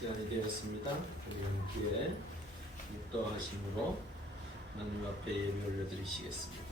시간이 되었습니다. 우리는 뒤에 묵도하심으로 하나님 앞에 예배 올려드리시겠습니다.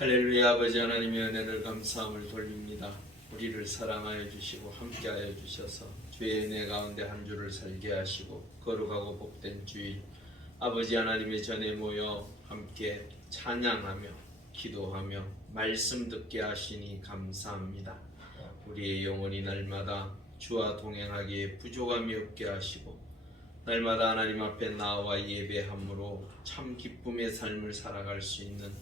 할렐루야. 아버지 하나님의 은혜를 감사함을 돌립니다. 우리를 사랑하여 주시고 함께하여 주셔서 주의 은혜 가운데 한 주를 살게 하시고 거룩하고 복된 주일 아버지 하나님의 전에 모여 함께 찬양하며 기도하며 말씀 듣게 하시니 감사합니다. 우리의 영혼이 날마다 주와 동행하기에 부족함이 없게 하시고 날마다 하나님 앞에 나와 예배함으로 참 기쁨의 삶을 살아갈 수 있는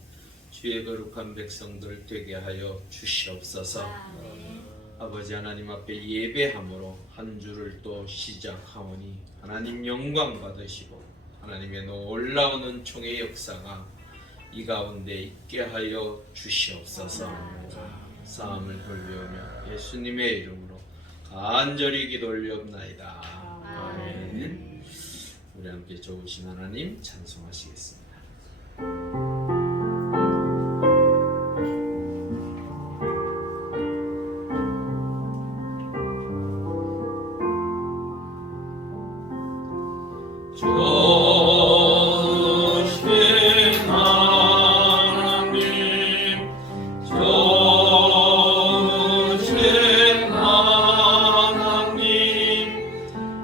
주의 거룩한 백성들 되게 하여 주시옵소서. 아버지 하나님 앞에 예배함으로 한 주를 또 시작하오니 하나님 영광 받으시고 하나님의 놀라운 은총의 역사가 이 가운데 있게 하여 주시옵소서. 감사함을 돌려오며 예수님의 이름으로 간절히 기도 올리옵나이다. 아멘. 우리 함께 좋으신 하나님 찬송하시겠습니다.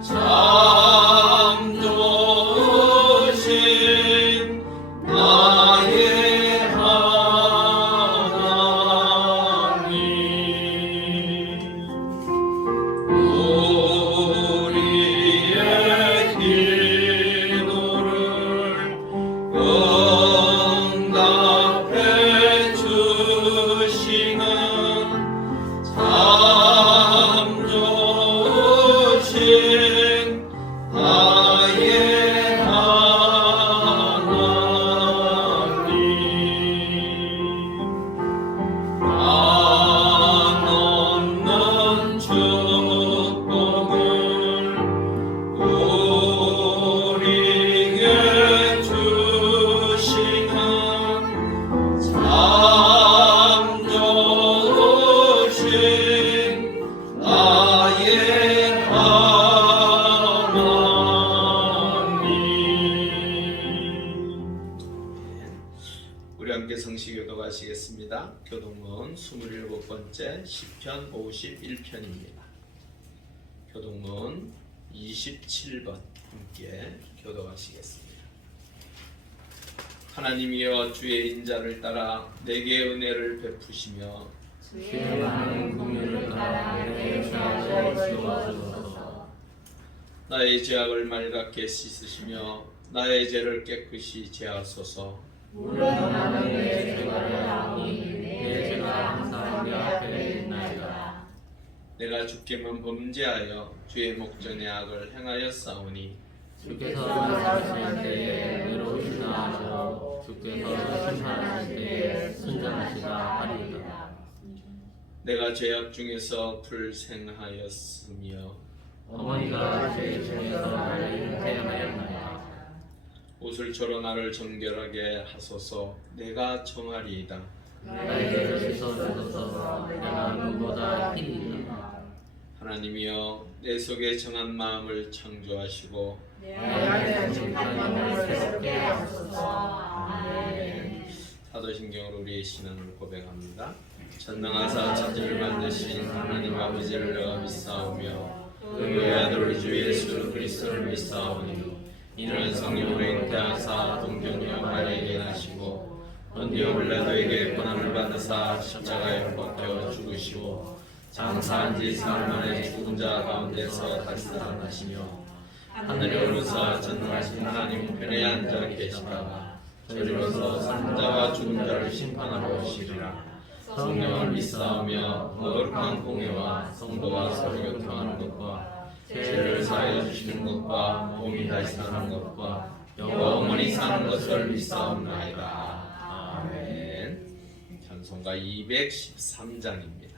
참 좋으신 성시교도 가시겠습니다. 교동문 27번째 시편 51편입니다. 교동문 27번 함께 교도하시겠습니다. 하나님이여 주의 인자를 따라 내게 은혜를 베푸시며 주의 많은 긍휼을 따라 내 죄악을 지워주소서. 나의 죄악을 맑게 씻으시며 나의 죄를 깨끗이 제하소서. 물은 나는 내 죄를 아오니 내 죄가 항상 내 앞에 있나이다. 내가 주께만 범죄하여 주의 목전의 악을 행하여 싸우니 주께서 말씀하실 때에 의로우시다 하시고 주께서 심판하실 때에 순전하시다 하리이다. 내가 죄악 중에서 불생하였으며 어머니가 죄 중에서 나를 잉태하였나이다. 옷을 조로 나를 정결하게 하소서. 내가 정하리이다. 나의 죄를 씻어주소서. 내가 누구보다 힘이다. 하나님이여 내 속에 정한 마음을 창조하시고 내 안에 정직한 영을 새롭게 하소서. 아멘. 사도신경으로 우리의 신앙을 고백합니다. 전능하사 천지를 만드신 하나님 아버지를 내가 믿사오며 그의 아들 우리 주 예수 그리스도를 믿사오니 이는 성령으로 잉태하사 동정녀 마리아에게 나시고 본디오 빌라도에게 고난을 받으사 십자가에 못 박혀 죽으시고 장사한 지 사흘 만에 죽은 자 가운데서 다시 살아나시며 하늘에 오르사 전능하신 하나님 우편에 앉아 계시다가 저리로서 사는 자와 죽은 자를 심판하러 오시리라. 성령을 믿사오며 거룩한 공예와 성도와 서로 교통하는 것과 죄를 사하여 주시는 것과 몸이 다시 사는 것과 영원히 사는 것을 믿사옵나이다. 아멘. 찬송가 213장입니다.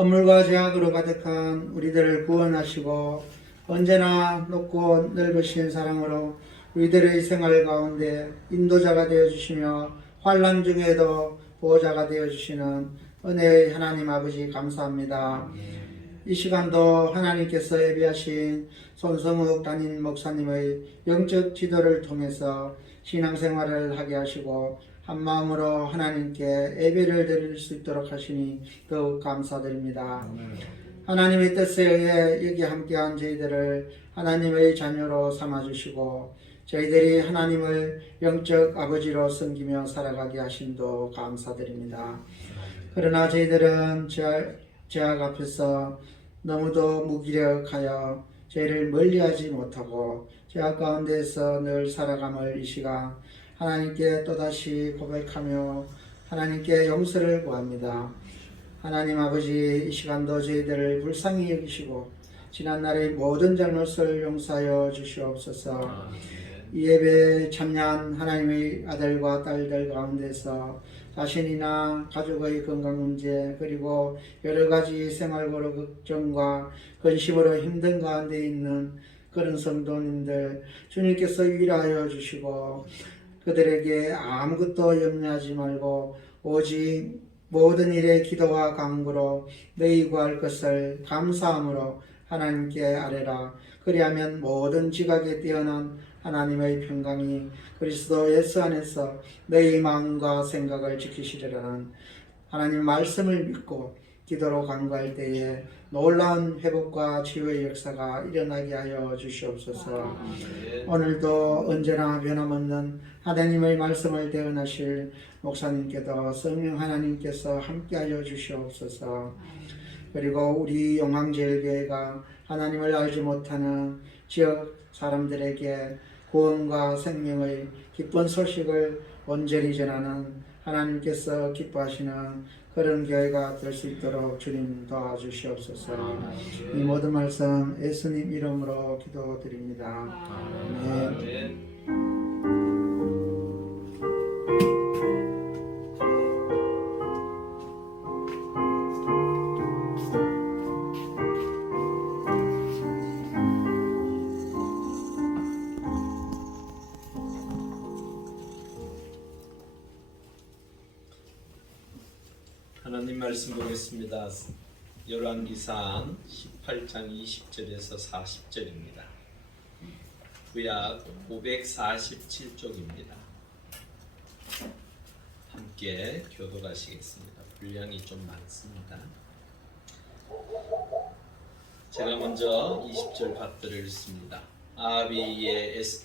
허물과 죄악으로 가득한 우리들을 구원하시고 언제나 높고 넓으신 사랑으로 우리들의 생활 가운데 인도자가 되어주시며 환난 중에도 보호자가 되어주시는 은혜의 하나님 아버지 감사합니다. 이 시간도 하나님께서 예비하신 손성욱 담임 목사님의 영적 지도를 통해서 신앙생활을 하게 하시고 한마음으로 하나님께 예배를 드릴 수 있도록 하시니 더욱 감사드립니다. 하나님의 뜻에 의해 여기 함께한 저희들을 하나님의 자녀로 삼아주시고 저희들이 하나님을 영적 아버지로 섬기며 살아가게 하심도 감사드립니다. 그러나 저희들은 죄악 앞에서 너무도 무기력하여 죄를 멀리하지 못하고 죄악 가운데서 늘 살아감을 이 시간 하나님께 또다시 고백하며 하나님께 용서를 구합니다. 하나님 아버지, 이 시간도 저희들을 불쌍히 여기시고 지난날의 모든 잘못을 용서하여 주시옵소서. 이 예배에 참여한 하나님의 아들과 딸들 가운데서 자신이나 가족의 건강 문제 그리고 여러 가지 생활고로 걱정과 근심으로 힘든 가운데 있는 그런 성도님들 주님께서 위로하여 주시고 그들에게 아무것도 염려하지 말고 오직 모든 일에 기도와 간구로 너희 구할 것을 감사함으로 하나님께 아뢰라. 그리하면 모든 지각에 뛰어난 하나님의 평강이 그리스도 예수 안에서 너희 마음과 생각을 지키시리라는 하나님 말씀을 믿고 기도로 간구할 때에 놀라운 회복과 치유의 역사가 일어나게 하여 주시옵소서. 오늘도 언제나 변함없는 하나님의 말씀을 대언하실 목사님께도 성령 하나님께서 함께하여 주시옵소서. 그리고 우리 용왕제일교회가 하나님을 알지 못하는 지역 사람들에게 구원과 생명의 기쁜 소식을 온전히 전하는 하나님께서 기뻐하시는 그런 교회가 될 수 있도록 주님 도와주시옵소서. 이 모든 말씀 예수님 이름으로 기도드립니다. 아멘. 하나님 말씀 보겠습니다. 열왕기상 18장 20절에서 40절입니다. 구약 547쪽입니다. 함께 교도하시겠습니다. 분량이 좀 많습니다. 제가 먼저 20절 받들어 읽습니다. 아합이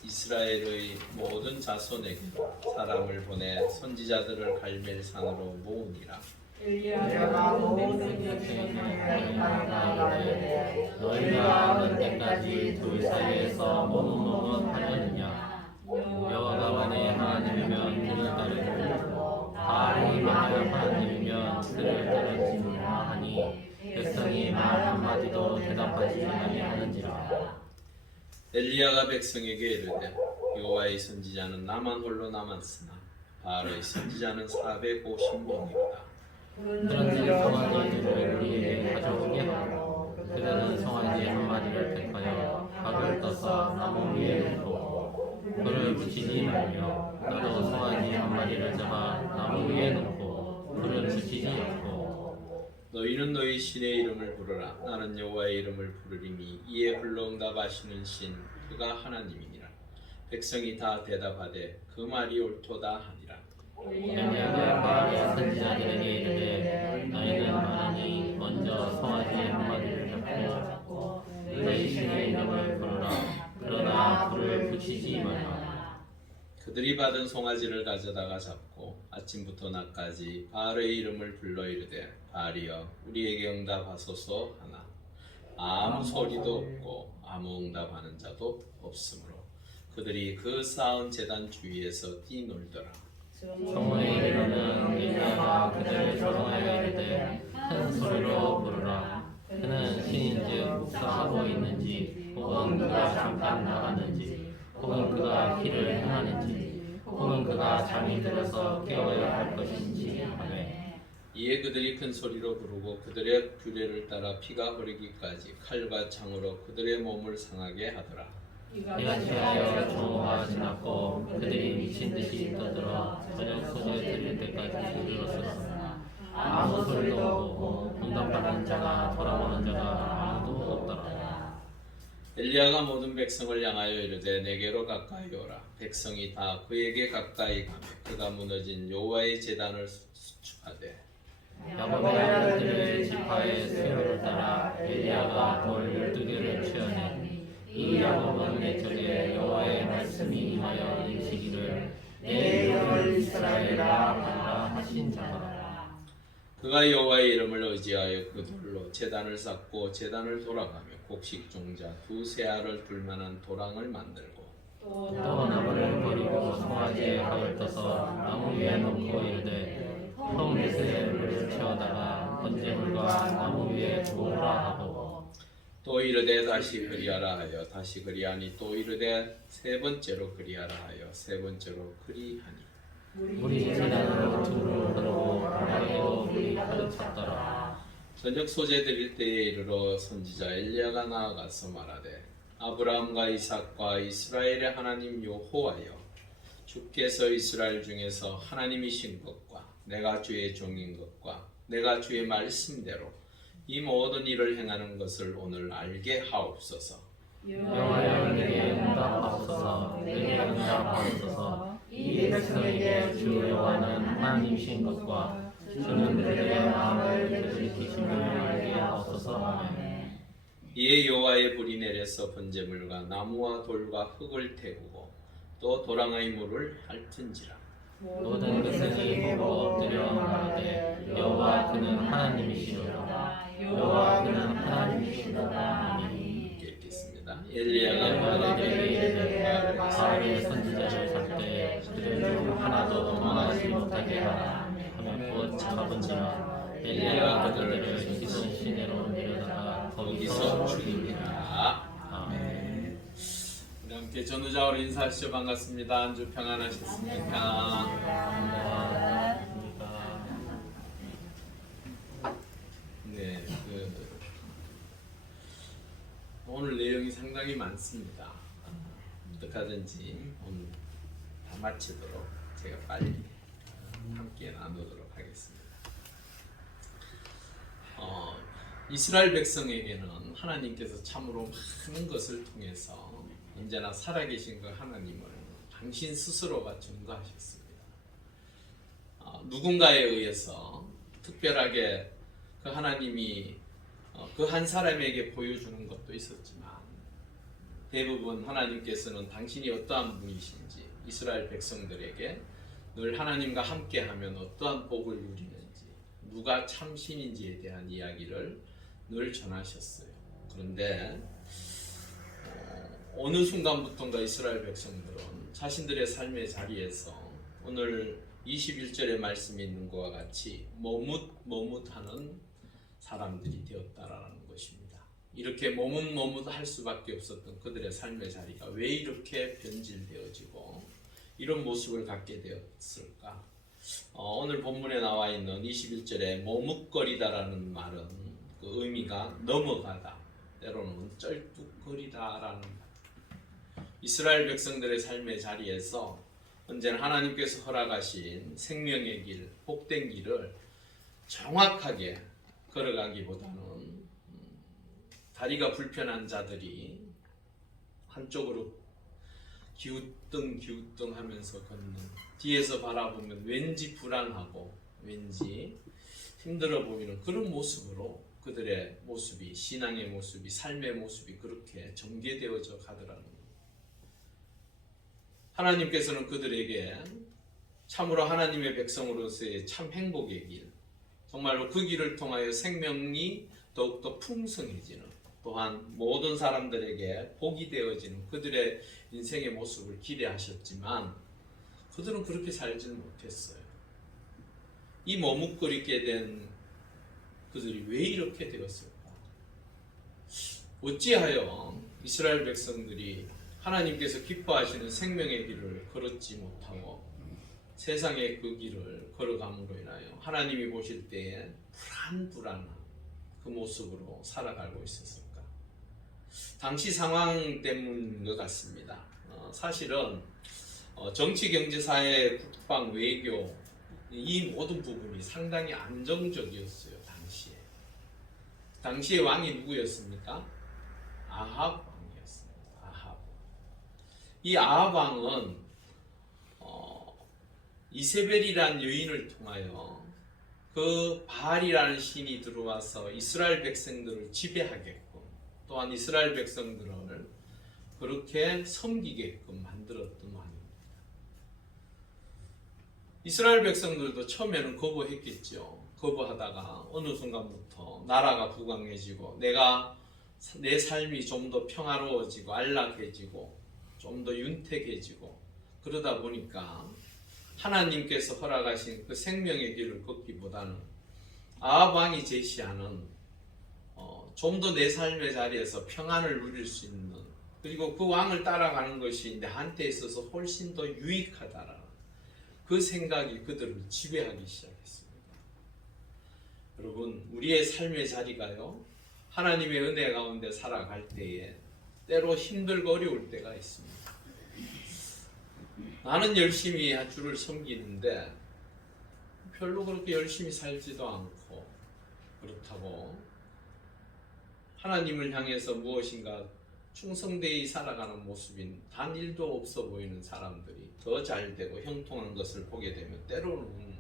이스라엘의 모든 자손에게로 사람을 보내 선지자들을 갈멜산으로 모으니라. 엘리야가 모든 백성에게 말하되 너희가 언제까지 둘 사이에서 머뭇머뭇하려느냐. 여호와가 만일 하나님이면 그를 따르고 바알이 만일 하나님이면 그를 따르지니라 하니 백성이 말 한마디도 대답하지 아니하는지라. 엘리야가 백성에게 이르되 여호와의 선지자는 나만 홀로 남았으나 바알의 선지자는 450명이로다. 그런즉 송아지들을 우리에게 가져오게 하고 그들은 송아지 한 마리를 택하여 각을 떠서 나무 위에 놓고 불을 붙이지 말며 너도 송아지 한 마리를 잡아 나무 위에 놓고 불을 붙이지 않고 너희는 너희 신의 이름을 부르라. 나는 여호와의 이름을 부르리니 이에 불러 응답하시는 신 그가 하나님이니라. 백성이 다 대답하되 그 말이 옳도다 하니라. 엘리야가 바알의 선지자들에게 이르되 너희는 말하니 먼저 송아지 한 마리를 잡고 너희 신의 이름을 부르라. 그러나 불을 붙이지 말라. 그들이 받은 송아지를 가져다가 잡고 아침부터 낮까지 바알의 이름을 불러 이르되 바알이여 우리에게 응답하소서 하나 아무 소리도 없고 아무 응답하는 자도 없으므로 그들이 그 쌓은 제단 주위에서 뛰놀더라. 정오에 이르러는 엘리야가 그들을 조롱하여 이르되 큰 소리로 부르라. 그는 신인즉 묵상하고 있는지 혹은 그가 잠깐 나갔는지 혹은 그가 길을 행하는지 혹은 그가 잠이 들어서 깨어야 할 것인지 하매 이에 이에 그들이 큰 소리로 부르고 그들의 규례를 따라 피가 흐르기까지 칼과 창으로 그들의 몸을 상하게 하더라. 이같이 하여 정오가 지났고 그들이 미친 듯이 떠들어 저녁 소재 들릴 때까지 이르렀으나 아무 소리도 없고 응답받는 자가 돌아오는 자가 아무도 없더라. 엘리야가 모든 백성을 향하여 이르되 내게로 가까이 오라. 백성이 다 그에게 가까이 가며 그가 무너진 여호와의 제단을 수축하되 야곱의 아들들의 지파의 수요를 따라 엘리야가 돌 12개를 취하니 이 야곱은 옛적에 여호와의 말씀이 임하여 이르시기를 내 이름을 이스라엘이라 하라 하신 자더라. 그가 여호와의 이름을 의지하여 그 돌로 제단을 쌓고 제단을 돌아가며 곡식 종자 두세 알을 둘만한 도랑을 만들고 또 나무를 버리고 송아지에 각을 떠서 나무 위에 놓고 이르되 흙мет에 물을 채워다가 번제물과 나무 위에 두으라 하고 또 이르되 다시 그리하라 하여 다시 그리하니 또 이르되 세 번째로 그리하라 하여 세 번째로 그리하니 물이 제단으로 두루 흐르고 바닥에도 물이 가득 찼더라. 저녁 소재 드릴 때에 이르러 선지자 엘리야가 나아가서 말하되 아브라함과 이삭과 이스라엘의 하나님 여호와여 주께서 이스라엘 중에서 하나님이신 것과 내가 주의 종인 것과 내가 주의 말씀대로 이 모든 일을 행하는 것을 오늘 알게 하옵소서. 여호와여 내게 응답하옵소서. 내게 응답하옵소서. 이 백성에게 주 여호와는 하나님이신 것과 주는 그들의 마음을 되돌이키심을 알게 하옵소서. 아멘. 이에 여호와의 불이 내려서 번제물과 나무와 돌과 흙을 태우고 또 도랑의 물을 핥은지라. 모든 백성이 보고 엎드려 말하되 여호와 그는 하나님이시로다. 여호와 그는 하나님이시로다. 아멘. 읽겠습니다. 엘리야가 말하되 이르되 바알의 말하되 선지자를 살 때 그들 중 하나도 도망하지 못하게 하라 하며 곧 잡은지라. 엘리야가 그들을 시돈 시내로 내려다가 거기서 거기서 죽입니다. 아멘. 우리 함께 전우자로 인사하시죠. 반갑습니다. 한 주 평안하셨습니까? 네, 오늘 내용이 상당히 많습니다. 어떡하든지 오늘 다 마치도록 제가 빨리 함께 나누도록 하겠습니다. 이스라엘 백성에게는 하나님께서 참으로 많은 것을 통해서 언제나 살아계신 그 하나님을 당신 스스로가 증거하셨습니다. 누군가에 의해서 특별하게 그 하나님이 그 한 사람에게 보여주는 것도 있었지만 대부분 하나님께서는 당신이 어떠한 분이신지 이스라엘 백성들에게 늘 하나님과 함께하면 어떠한 복을 누리는지 누가 참신인지에 대한 이야기를 늘 전하셨어요. 그런데 어느 순간부터인가 이스라엘 백성들은 자신들의 삶의 자리에서 오늘 21절의 말씀이 있는 것과 같이 머뭇하는 사람들이 되었다라는 것입니다. 이렇게 머뭇할 수밖에 없었던 그들의 삶의 자리가 왜 이렇게 변질되어지고 이런 모습을 갖게 되었을까? 오늘 본문에 나와 있는 21절에 머뭇거리다라는 말은 그 의미가 넘어가다, 때로는 쩔뚝거리다라는 이스라엘 백성들의 삶의 자리에서 언제나 하나님께서 허락하신 생명의 길, 복된 길을 정확하게 걸어가기보다는 다리가 불편한 자들이 한쪽으로 기우뚱 하면서 걷는, 뒤에서 바라보면 왠지 불안하고 왠지 힘들어 보이는 그런 모습으로 그들의 모습이, 신앙의 모습이, 삶의 모습이 그렇게 전개되어져 가더라는 거예요. 하나님께서는 그들에게 참으로 하나님의 백성으로서의 참 행복의 길, 정말로 그 길을 통하여 생명이 더욱더 풍성해지는, 또한 모든 사람들에게 복이 되어지는 그들의 인생의 모습을 기대하셨지만 그들은 그렇게 살지는 못했어요. 이 머뭇거리게 된 그들이 왜 이렇게 되었을까? 어찌하여 이스라엘 백성들이 하나님께서 기뻐하시는 생명의 길을 걸었지 못하고 세상의 그 길을 걸어감으로 인하여 하나님이 보실 때에 불안불안한 그 모습으로 살아가고 있었을까? 당시 상황 때문인 것 같습니다. 사실은 정치, 경제, 사회, 국방, 외교 이 모든 부분이 상당히 안정적이었어요. 당시에 왕이 누구였습니까? 아합 왕이었습니다. 아합. 이 아합 왕은 이세벨이라는 여인을 통하여 그 바알이라는 신이 들어와서 이스라엘 백성들을 지배하게끔, 또한 이스라엘 백성들을 그렇게 섬기게끔 만들었던 왕입니다. 이스라엘 백성들도 처음에는 거부했겠죠. 거부하다가 어느 순간부터 나라가 부강해지고 내 삶이 좀 더 평화로워지고 안락해지고 좀 더 윤택해지고 그러다 보니까 하나님께서 허락하신 그 생명의 길을 걷기보다는 아합 왕이 제시하는 좀 더 내 삶의 자리에서 평안을 누릴 수 있는, 그리고 그 왕을 따라가는 것이 나한테 있어서 훨씬 더 유익하다라는 그 생각이 그들을 지배하기 시작했습니다. 여러분, 우리의 삶의 자리가요, 하나님의 은혜 가운데 살아갈 때에 때로 힘들고 어려울 때가 있습니다. 나는 열심히 주를 섬기는데 별로 그렇게 열심히 살지도 않고, 그렇다고 하나님을 향해서 무엇인가 충성되이 살아가는 모습인 단 일도 없어 보이는 사람들이 더 잘되고 형통한 것을 보게 되면 때로는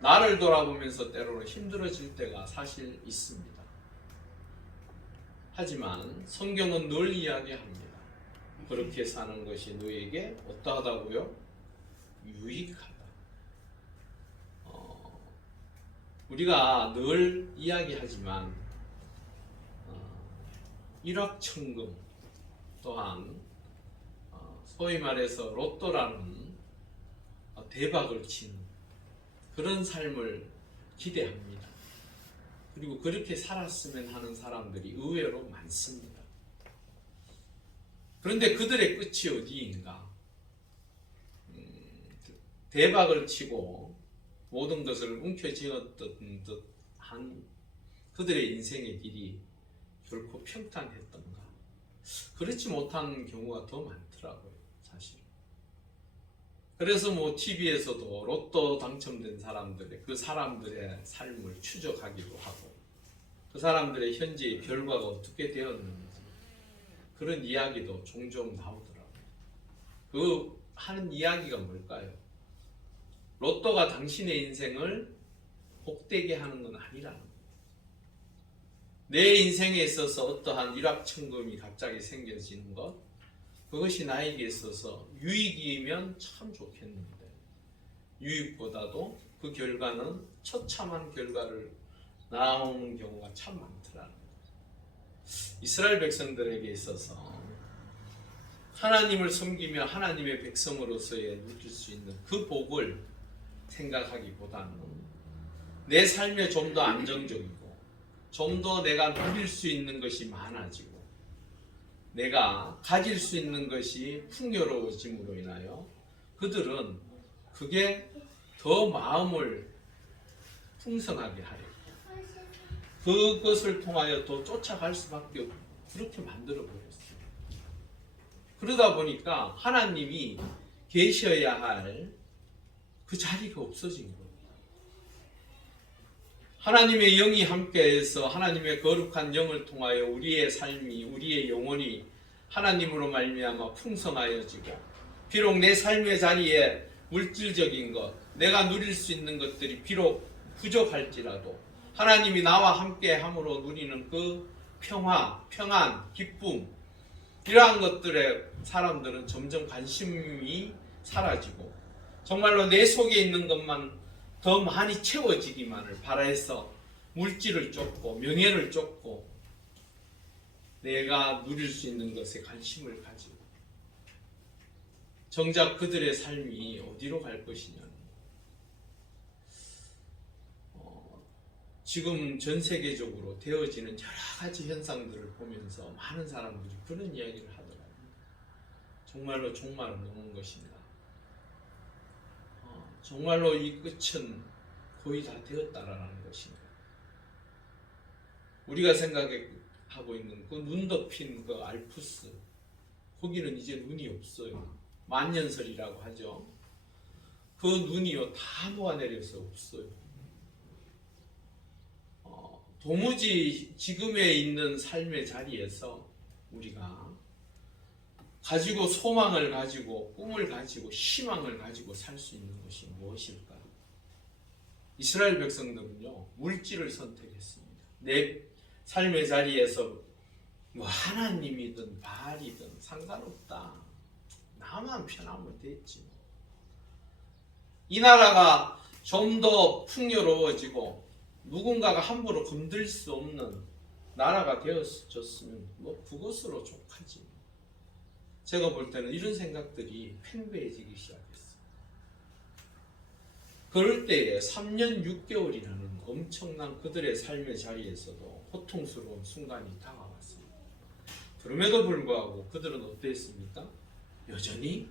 나를 돌아보면서 때로는 힘들어질 때가 사실 있습니다. 하지만 성경은 늘 이야기합니다. 그렇게 사는 것이 너에게 어떠하다고요? 유익하다. 우리가 늘 이야기하지만 일확천금, 또한 소위 말해서 로또라는 대박을 치는 그런 삶을 기대합니다. 그리고 그렇게 살았으면 하는 사람들이 의외로 많습니다. 그런데 그들의 끝이 어디인가? 대박을 치고 모든 것을 움켜쥐었던 듯한 그들의 인생의 길이 결코 평탄했던가? 그렇지 못한 경우가 더 많더라고요, 사실. 그래서 TV에서도 로또 당첨된 사람들의 그 사람들의 삶을 추적하기도 하고, 그 사람들의 현재의 결과가 어떻게 되었는지 그런 이야기도 종종 나오더라고요. 그 하는 이야기가 뭘까요? 로또가 당신의 인생을 복되게 하는 건 아니라는 거예요. 내 인생에 있어서 어떠한 일확천금이 갑자기 생겨지는 것, 그것이 나에게 있어서 유익이면 참 좋겠는데 유익보다도 그 결과는 처참한 결과를 나오는 경우가 참 많더라는 거예요. 이스라엘 백성들에게 있어서 하나님을 섬기며 하나님의 백성으로서의 누릴 수 있는 그 복을 생각하기보다는 내 삶에 좀 더 안정적이고 좀 더 내가 누릴 수 있는 것이 많아지고 내가 가질 수 있는 것이 풍요로워짐으로 인하여 그들은 그게 더 마음을 풍성하게 하려고 그것을 통하여 더 쫓아갈 수밖에 없고 그렇게 만들어버렸어요. 그러다 보니까 하나님이 계셔야 할 그 자리가 없어진 거예요. 하나님의 영이 함께해서 하나님의 거룩한 영을 통하여 우리의 삶이, 우리의 영혼이 하나님으로 말미암아 풍성하여지고, 비록 내 삶의 자리에 물질적인 것, 내가 누릴 수 있는 것들이 비록 부족할지라도 하나님이 나와 함께 함으로 누리는 그 평화, 평안, 기쁨, 이러한 것들에 사람들은 점점 관심이 사라지고 정말로 내 속에 있는 것만 더 많이 채워지기만을 바라해서 물질을 쫓고 명예를 쫓고 내가 누릴 수 있는 것에 관심을 가지고 정작 그들의 삶이 어디로 갈 것이냐는 지금 전 세계적으로 되어지는 여러 가지 현상들을 보면서 많은 사람들이 그런 이야기를 하더라고요. 정말로 종말을 넘은 것인가. 정말로 이 끝은 거의 다 되었다라는 것입니다. 우리가 생각하고 있는 그 눈 덮인 그 알프스, 거기는 이제 눈이 없어요. 만년설이라고 하죠. 그 눈이요 다 녹아내려서 없어요. 도무지 지금에 있는 삶의 자리에서 우리가 가지고 소망을 가지고 꿈을 가지고 희망을 가지고 살 수 있는 것이 무엇일까? 이스라엘 백성들은요 물질을 선택했습니다. 내 삶의 자리에서 뭐 하나님이든 바알이든 상관없다. 나만 편하면 됐지. 이 나라가 좀 더 풍요로워지고 누군가가 함부로 건들 수 없는 나라가 되어졌으면 뭐 그것으로 족하지. 제가 볼 때는 이런 생각들이 팽배해지기 시작했어요. 그럴 때에 3년 6개월이라는 엄청난 그들의 삶의 자리에서도 고통스러운 순간이 다가왔습니다. 그럼에도 불구하고 그들은 어땠습니까? 여전히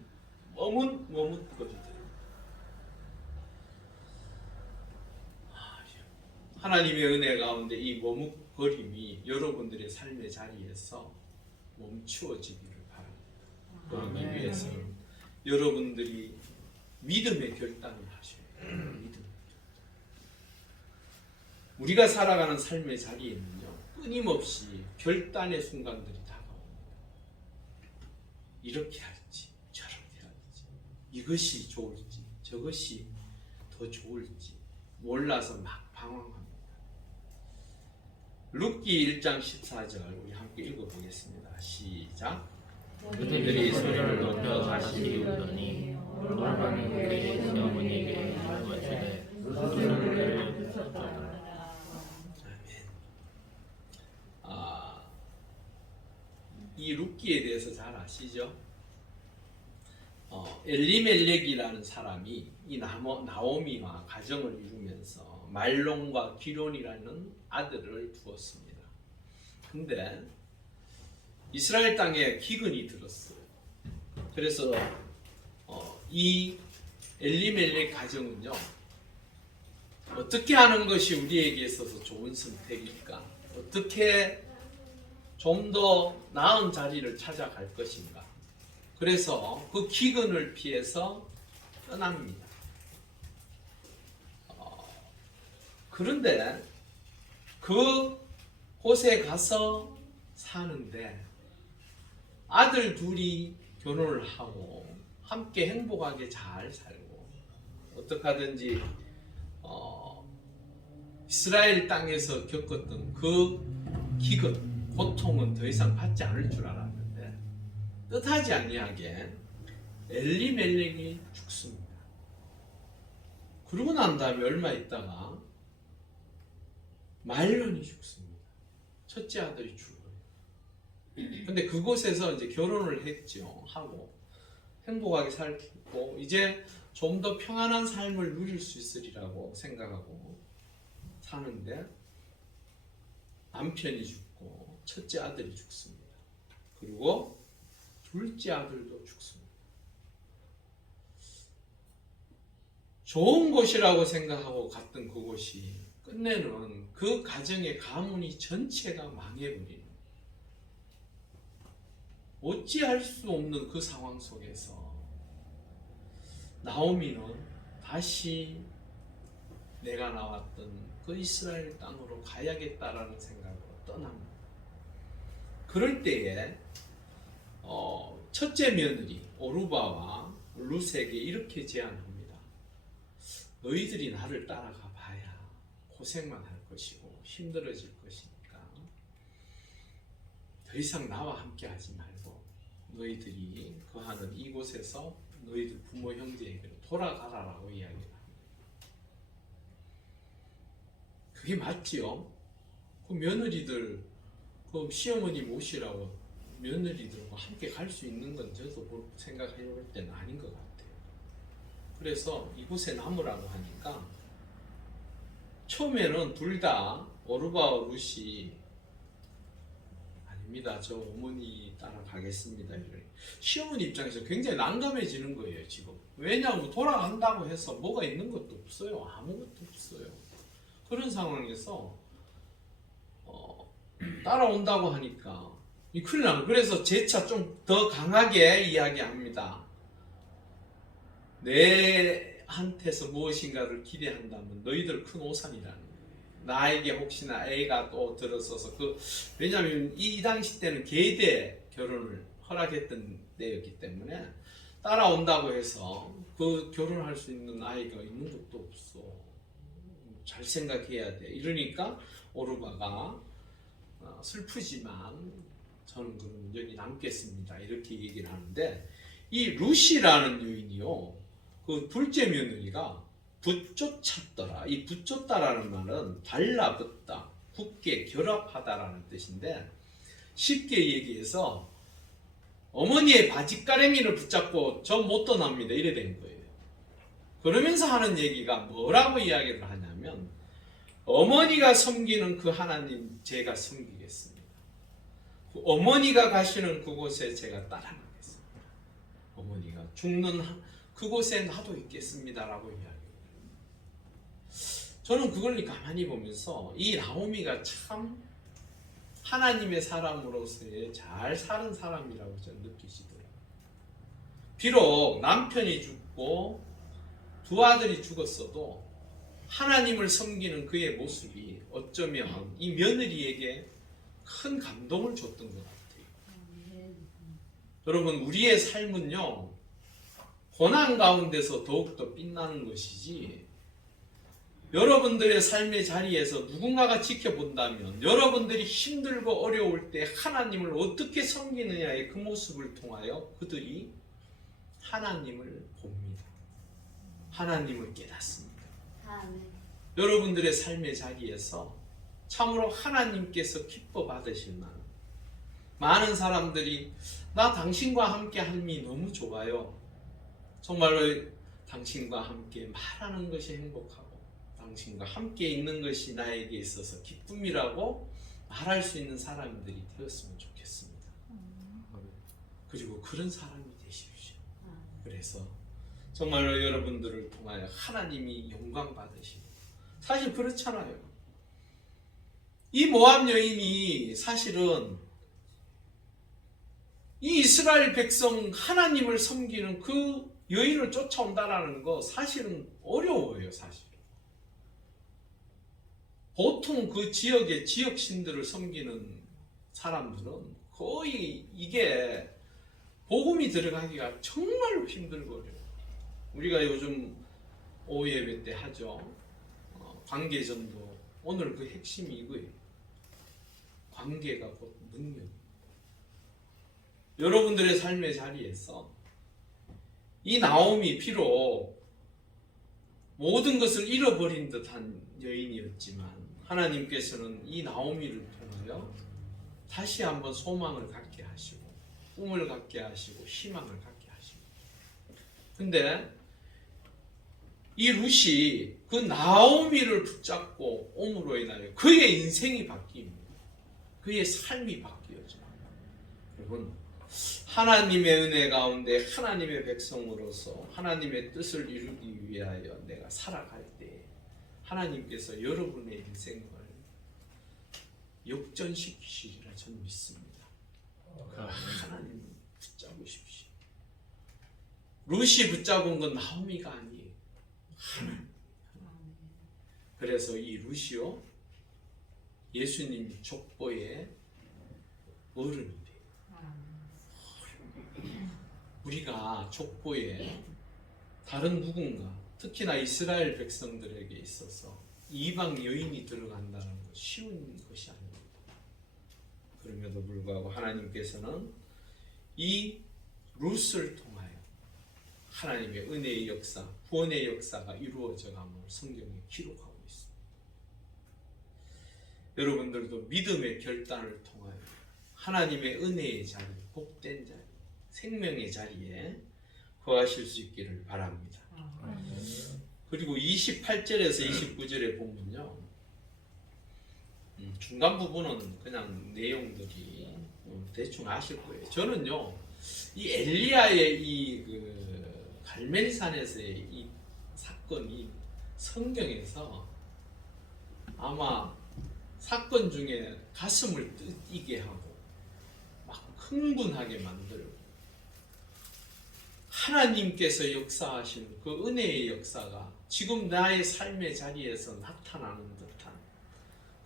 머뭇거리더라고요. 하나님의 은혜 가운데 이 머뭇거림이 여러분들의 삶의 자리에서 멈추어지기를 바랍니다. 그러기 위해서는 여러분들이 믿음의 결단을 하셔야 돼요. 믿음의 결단. 우리가 살아가는 삶의 자리에는요 끊임없이 결단의 순간들이 다가옵니다. 이렇게 할지 저렇게 할지 이것이 좋을지 저것이 더 좋을지 몰라서 막 방황합니다. 룻기 1장 14절 우리 함께 읽어보겠습니다. 시작. 그들이 소리를 높여 다시 이르더니 올바른 그의 시어머니에게 이르시되 눈을 그를 쳤더라. 이 룻기에 대해서 잘 아시죠? 엘리멜렉이라는 사람이 이 나오미와 가정을 이루면서 말론과 기론이라는 아들을 두었습니다. 근데 이스라엘 땅에 기근이 들었어요. 그래서 이 엘리멜렉 가정은요 어떻게 하는 것이 우리에게 있어서 좋은 선택일까? 어떻게 좀 더 나은 자리를 찾아갈 것인가? 그래서 그 기근을 피해서 떠납니다. 그런데 그 곳에 가서 사는데 아들 둘이 결혼을 하고 함께 행복하게 잘 살고 어떻게 하든지 이스라엘 땅에서 겪었던 그 기근, 고통은 더 이상 받지 않을 줄 알았는데 뜻하지 아니하게 엘리멜렉이 죽습니다. 그러고 난 다음에 얼마 있다가 말론이 죽습니다. 첫째 아들이 죽어요. 근데 그곳에서 이제 결혼을 했죠. 하고 행복하게 살고 이제 좀 더 평안한 삶을 누릴 수 있으리라고 생각하고 사는데 남편이 죽고 첫째 아들이 죽습니다. 그리고 둘째 아들도 죽습니다. 좋은 곳이라고 생각하고 갔던 그곳이 끝내는 그 가정의 가문이 전체가 망해버리는 어찌할 수 없는 그 상황 속에서 나오미는 다시 내가 나왔던 그 이스라엘 땅으로 가야겠다라는 생각으로 떠납니다. 그럴 때에 첫째 며느리 오르바와 룻에게 이렇게 제안합니다. 너희들이 나를 따라가 봐야 고생만 할 것이고 힘들어질 것이니까 더 이상 나와 함께 하지 말고 너희들이 거하는 이곳에서 너희들 부모 형제에게로 돌아가라라고 이야기를 합니다. 그게 맞지요? 그 며느리들 그 시어머니 모시라고 며느리들과 함께 갈 수 있는 건 저도 생각해 볼 때는 아닌 것 같아요. 그래서 이곳에 남으라고 하니까 처음에는 둘 다 오르바와 룻이 됩니다. 저 어머니 따라가겠습니다. 이러니 시어머니 입장에서 굉장히 난감해지는 거예요. 지금. 왜냐하면 돌아간다고 해서 뭐가 있는 것도 없어요. 아무것도 없어요. 그런 상황에서 따라온다고 하니까 이 큰일 나는. 그래서 재차 좀 더 강하게 이야기합니다. 내한테서 무엇인가를 기대한다면 너희들 큰 오산이라는 거예요. 나에게 혹시나 애가 또 들어서서 왜냐하면 이 당시 때는 계대 결혼을 허락했던 때였기 때문에 따라온다고 해서 그 결혼할 수 있는 아이가 있는 것도 없어. 잘 생각해야 돼. 이러니까 오르바가 슬프지만 저는 그럼 여기 남겠습니다. 이렇게 얘기를 하는데 이 루시라는 여인이요. 그 둘째 며느리가 붙쫓았더라. 이 붙쫓다라는 말은 달라붙다, 굳게 결합하다라는 뜻인데 쉽게 얘기해서 어머니의 바짓가랭이를 붙잡고 저 못 떠납니다. 이래 된 거예요. 그러면서 하는 얘기가 뭐라고 이야기를 하냐면 어머니가 섬기는 그 하나님 제가 섬기겠습니다. 그 어머니가 가시는 그곳에 제가 따라가겠습니다. 어머니가 죽는 그곳에 나도 있겠습니다라고 이야기해요. 저는 그걸 가만히 보면서 이 나오미가 참 하나님의 사람으로서의 잘 사는 사람이라고 저는 느끼시더라고요. 비록 남편이 죽고 두 아들이 죽었어도 하나님을 섬기는 그의 모습이 어쩌면 이 며느리에게 큰 감동을 줬던 것 같아요. 여러분, 우리의 삶은요, 고난 가운데서 더욱더 빛나는 것이지, 여러분들의 삶의 자리에서 누군가가 지켜본다면 여러분들이 힘들고 어려울 때 하나님을 어떻게 섬기느냐의 그 모습을 통하여 그들이 하나님을 봅니다. 하나님을 깨닫습니다. 여러분들의 삶의 자리에서 참으로 하나님께서 기뻐 받으실 만한 많은 사람들이 나 당신과 함께 함이 너무 좋아요. 정말로 당신과 함께 말하는 것이 행복하고 당신과 함께 있는 것이 나에게 있어서 기쁨이라고 말할 수 있는 사람들이 되었으면 좋겠습니다. 그리고 그런 사람이 되십시오. 그래서 정말로 여러분들을 통하여 하나님이 영광 받으시고, 사실 그렇잖아요. 이 모압 여인이 사실은 이 이스라엘 백성 하나님을 섬기는 그 여인을 쫓아온다라는 거 사실은 어려워요. 사실 보통 그 지역의 지역 신들을 섬기는 사람들은 거의 이게 복음이 들어가기가 정말로 힘들거든요. 우리가 요즘 오후 예배 때 하죠. 관계전도. 오늘 그 핵심이 이거예요. 관계가 곧 능력. 여러분들의 삶의 자리에서 이 나옴이 비록 모든 것을 잃어버린 듯한 여인이었지만 하나님께서는 이 나오미를 통하여 다시 한번 소망을 갖게 하시고 꿈을 갖게 하시고 희망을 갖게 하시고, 근데 이 룻이 그 나오미를 붙잡고 옴으로 인하여 그의 인생이 바뀝니다. 그의 삶이 바뀌어져. 여러분, 하나님의 은혜 가운데 하나님의 백성으로서 하나님의 뜻을 이루기 위하여 내가 살아갈 때 하나님께서 여러분의 인생을 역전시키시리라 저는 믿습니다. 하나님을 붙잡으십시오. 룻이 붙잡은 건 나오미가 아니에요. 하나님. 그래서 이 룻이요, 예수님 족보의 어른이 돼요. 우리가 족보에 다른 누군가, 특히나 이스라엘 백성들에게 있어서 이방 여인이 들어간다는 것 쉬운 것이 아닙니다. 그럼에도 불구하고 하나님께서는 이 룻을 통하여 하나님의 은혜의 역사, 구원의 역사가 이루어져감을 성경에 기록하고 있습니다. 여러분들도 믿음의 결단을 통하여 하나님의 은혜의 자리, 복된 자리, 생명의 자리에 거하실 수 있기를 바랍니다. 그리고 28절에서 29절에 보면요, 중간 부분은 그냥 내용들이 대충 아실 거예요. 저는요, 이 엘리야의 이 갈멜산에서의 이 사건이 성경에서 아마 사건 중에 가슴을 뛰게 하고 막 흥분하게 만들고 하나님께서 역사하신 그 은혜의 역사가 지금 나의 삶의 자리에서 나타나는 듯한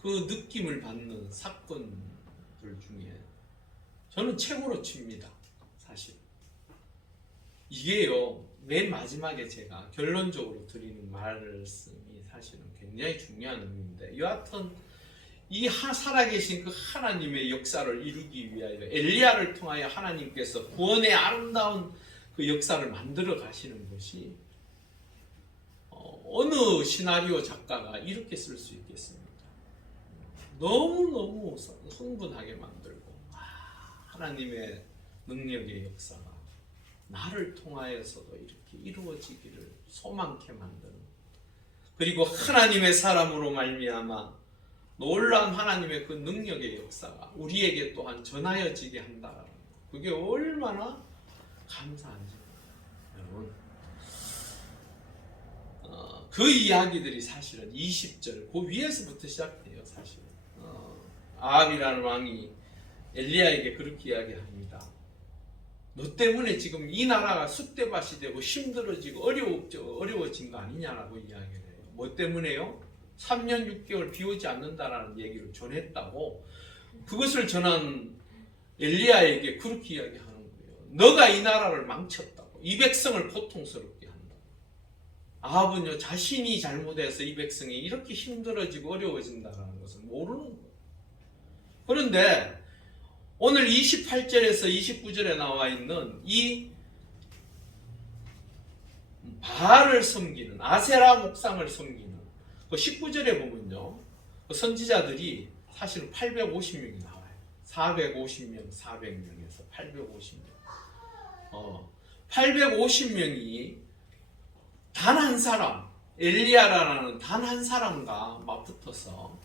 그 느낌을 받는 사건들 중에 저는 최고로 칩니다. 사실 이게요, 맨 마지막에 제가 결론적으로 드리는 말씀이 사실은 굉장히 중요한 의미인데, 여하튼 이 살아계신 그 하나님의 역사를 이루기 위하여 엘리야를 통하여 하나님께서 구원의 아름다운 그 역사를 만들어 가시는 것이 어느 시나리오 작가가 이렇게 쓸 수 있겠습니까? 너무너무 흥분하게 만들고 하나님의 능력의 역사가 나를 통하여서도 이렇게 이루어지기를 소망케 만드는, 그리고 하나님의 사람으로 말미암아 놀라운 하나님의 그 능력의 역사가 우리에게 또한 전하여지게 한다는 것, 그게 얼마나 감사한지 여러분. 그 이야기들이 사실은 20절 그 위에서부터 시작돼요. 사실은 아합이라는 왕이 엘리야에게 그렇게 이야기합니다. 너 때문에 지금 이 나라가 쑥대밭이 되고 힘들어지고 어려워진 거 아니냐라고 이야기를 해요. 뭐 때문에요? 3년 6개월 비 오지 않는다라는 얘기를 전했다고. 그것을 전한 엘리야에게 그렇게 이야기하는 거예요. 너가 이 나라를 망쳤다고. 이 백성을 고통스럽게 한다고. 아합은요, 자신이 잘못해서 이 백성이 이렇게 힘들어지고 어려워진다는 것을 모르는 거예요. 그런데 오늘 28절에서 29절에 나와 있는 이 바알을 섬기는, 아세라 목상을 섬기는 그 19절에 보면요, 그 선지자들이 사실은 850명이 나와요. 450명, 400명에서 850명. 850명이 단 한 사람, 엘리야라는 단 한 사람과 맞붙어서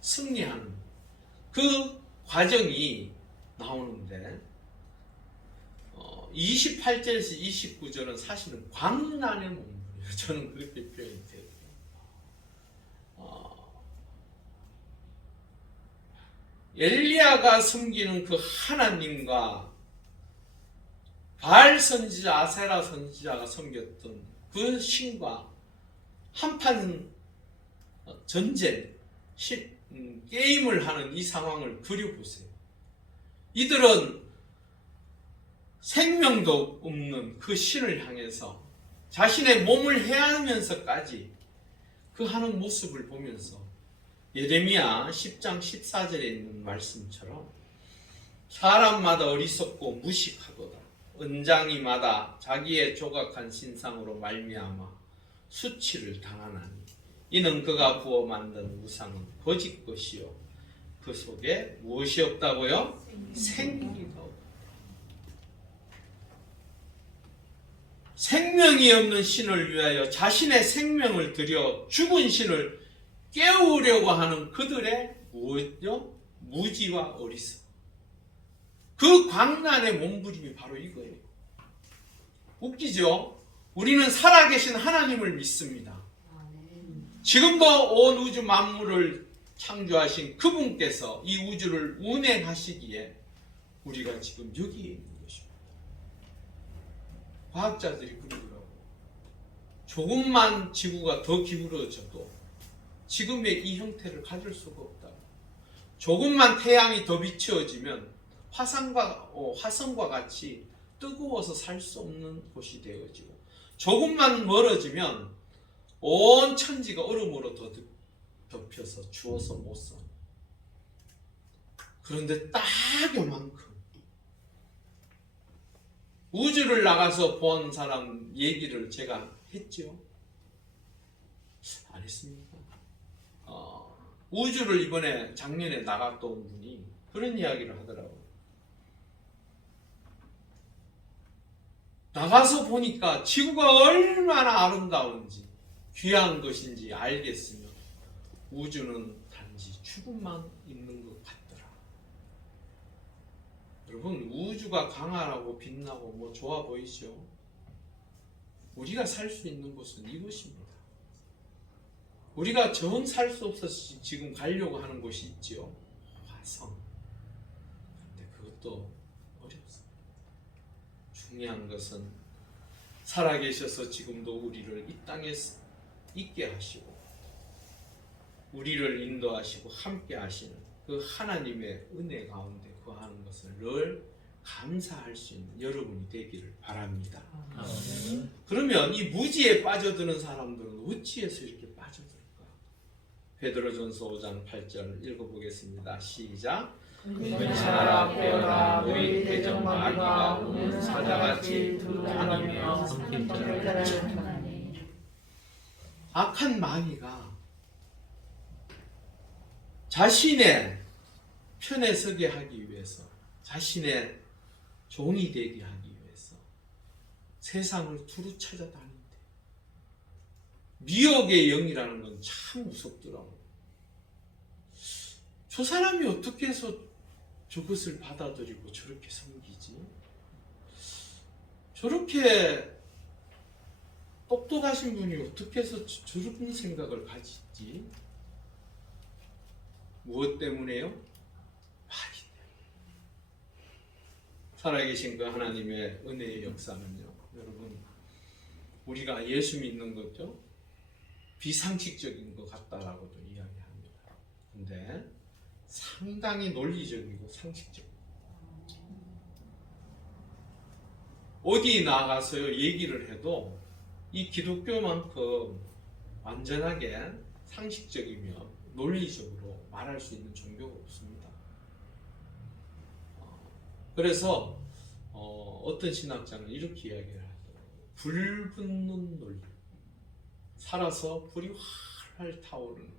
승리하는 그 과정이 나오는데, 28절에서 29절은 사실은 광란의 문물이에요. 저는 그렇게 표현이 돼요. 엘리야가 섬기는 그 하나님과 바알 선지자, 아세라 선지자가 섬겼던 그 신과 한판 전쟁, 게임을 하는 이 상황을 그려보세요. 이들은 생명도 없는 그 신을 향해서 자신의 몸을 해하면서까지 그 하는 모습을 보면서 예레미야 10장 14절에 있는 말씀처럼 사람마다 어리석고 무식하도다. 은장이마다 자기의 조각한 신상으로 말미암아 수치를 당하나니 이는 그가 부어 만든 우상은 거짓 것이요 그 속에 무엇이 없다고요? 생기가 없다. 생명이 없는 신을 위하여 자신의 생명을 들여 죽은 신을 깨우려고 하는 그들의 무엇요? 무지와 어리석. 그 광란의 몸부림이 바로 이거예요. 웃기죠? 우리는 살아계신 하나님을 믿습니다. 지금도 온 우주 만물을 창조하신 그분께서 이 우주를 운행하시기에 우리가 지금 여기에 있는 것입니다. 과학자들이 그러더라고요. 조금만 지구가 더 기울어져도 지금의 이 형태를 가질 수가 없다고. 조금만 태양이 더 비추어지면 화성과 같이 뜨거워서 살 수 없는 곳이 되어지고, 조금만 멀어지면 온 천지가 얼음으로 더 덮여서 추워서 못 사. 그런데 딱 요만큼 우주를 나가서 본 사람 얘기를 제가 했죠? 안 했습니까? 우주를 이번에 작년에 나갔다 온 분이 그런 이야기를 하더라고요. 나가서 보니까 지구가 얼마나 아름다운지 귀한 것인지 알겠으며 우주는 단지 죽음만 있는 것 같더라. 여러분, 우주가 강하고 빛나고 뭐 좋아 보이죠? 우리가 살 수 있는 곳은 이곳입니다. 우리가 정 살 수 없어서 지금 가려고 하는 곳이 있지요. 화성. 근데 그것도 어렵습니다. 중요한 것은 살아계셔서 지금도 우리를 이 땅에 있게 하시고 우리를 인도하시고 함께 하시는 그 하나님의 은혜 가운데 거하는 것을 늘 감사할 수 있는 여러분이 되기를 바랍니다. 그러면 이 무지에 빠져드는 사람들은 어찌해서 이렇게 빠져들까? 베드로전서 5장 8절 읽어보겠습니다. 시작. 은사라 깨어라 너희 대적 마귀가 우는 사자같이 다니며 삼킬자를 악한 마귀가 자신의 편에 서게 하기 위해서, 자신의 종이 되게 하기 위해서 세상을 두루 찾아다닌대. 미혹의 영이라는 건 참 무섭더라고. 저 사람이 어떻게 해서 저것을 받아들이고 저렇게 섬기지? 저렇게 똑똑하신 분이 어떻게 해서 저런 생각을 가지지? 무엇 때문에요? 마귀 때문에. 살아계신 그 하나님의 은혜의 역사는요, 여러분, 우리가 예수 믿는 것도 비상식적인 것 같다라고도 이야기합니다. 근데 상당히 논리적이고 상식적이고, 어디 나가서요 얘기를 해도 이 기독교만큼 완전하게 상식적이며 논리적으로 말할 수 있는 종교가 없습니다. 그래서 어떤 신학자는 이렇게 이야기를 하더라고요. 불 붙는 논리. 살아서 불이 활활 타오르는.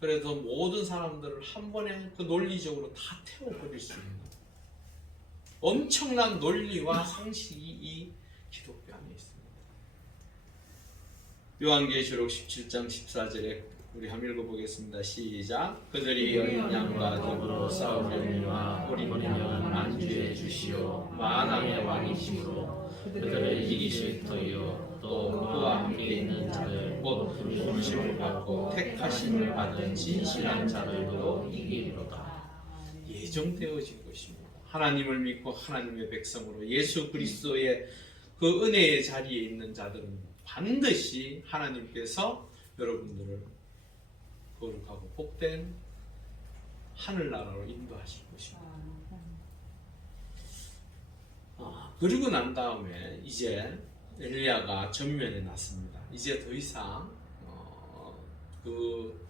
그래서 모든 사람들을 한 번에 그 논리적으로 다 태워버릴 수 있는 엄청난 논리와 상식이 이 기독교 안에 있습니다. 요한계시록 17장 14절에 우리 한번 읽어보겠습니다. 시작. 그들이 어린 양과 더불어 싸우려니와 어린 양은 안주해 주시오 만왕의 왕이시므로 그들을 이기실 터이요 또 그와 함께 있는 자들 곧 부르심을 받고 택하심을 받은 진실한 자들도 이기리로다. 예정되어진 것입니다. 하나님을 믿고 하나님의 백성으로 예수 그리스도의 그 은혜의 자리에 있는 자들은 반드시 하나님께서 여러분들을 거룩하고 복된 하늘나라로 인도하실 것입니다. 그리고 난 다음에 이제 엘리야가 전면에 났습니다. 이제 더 이상 그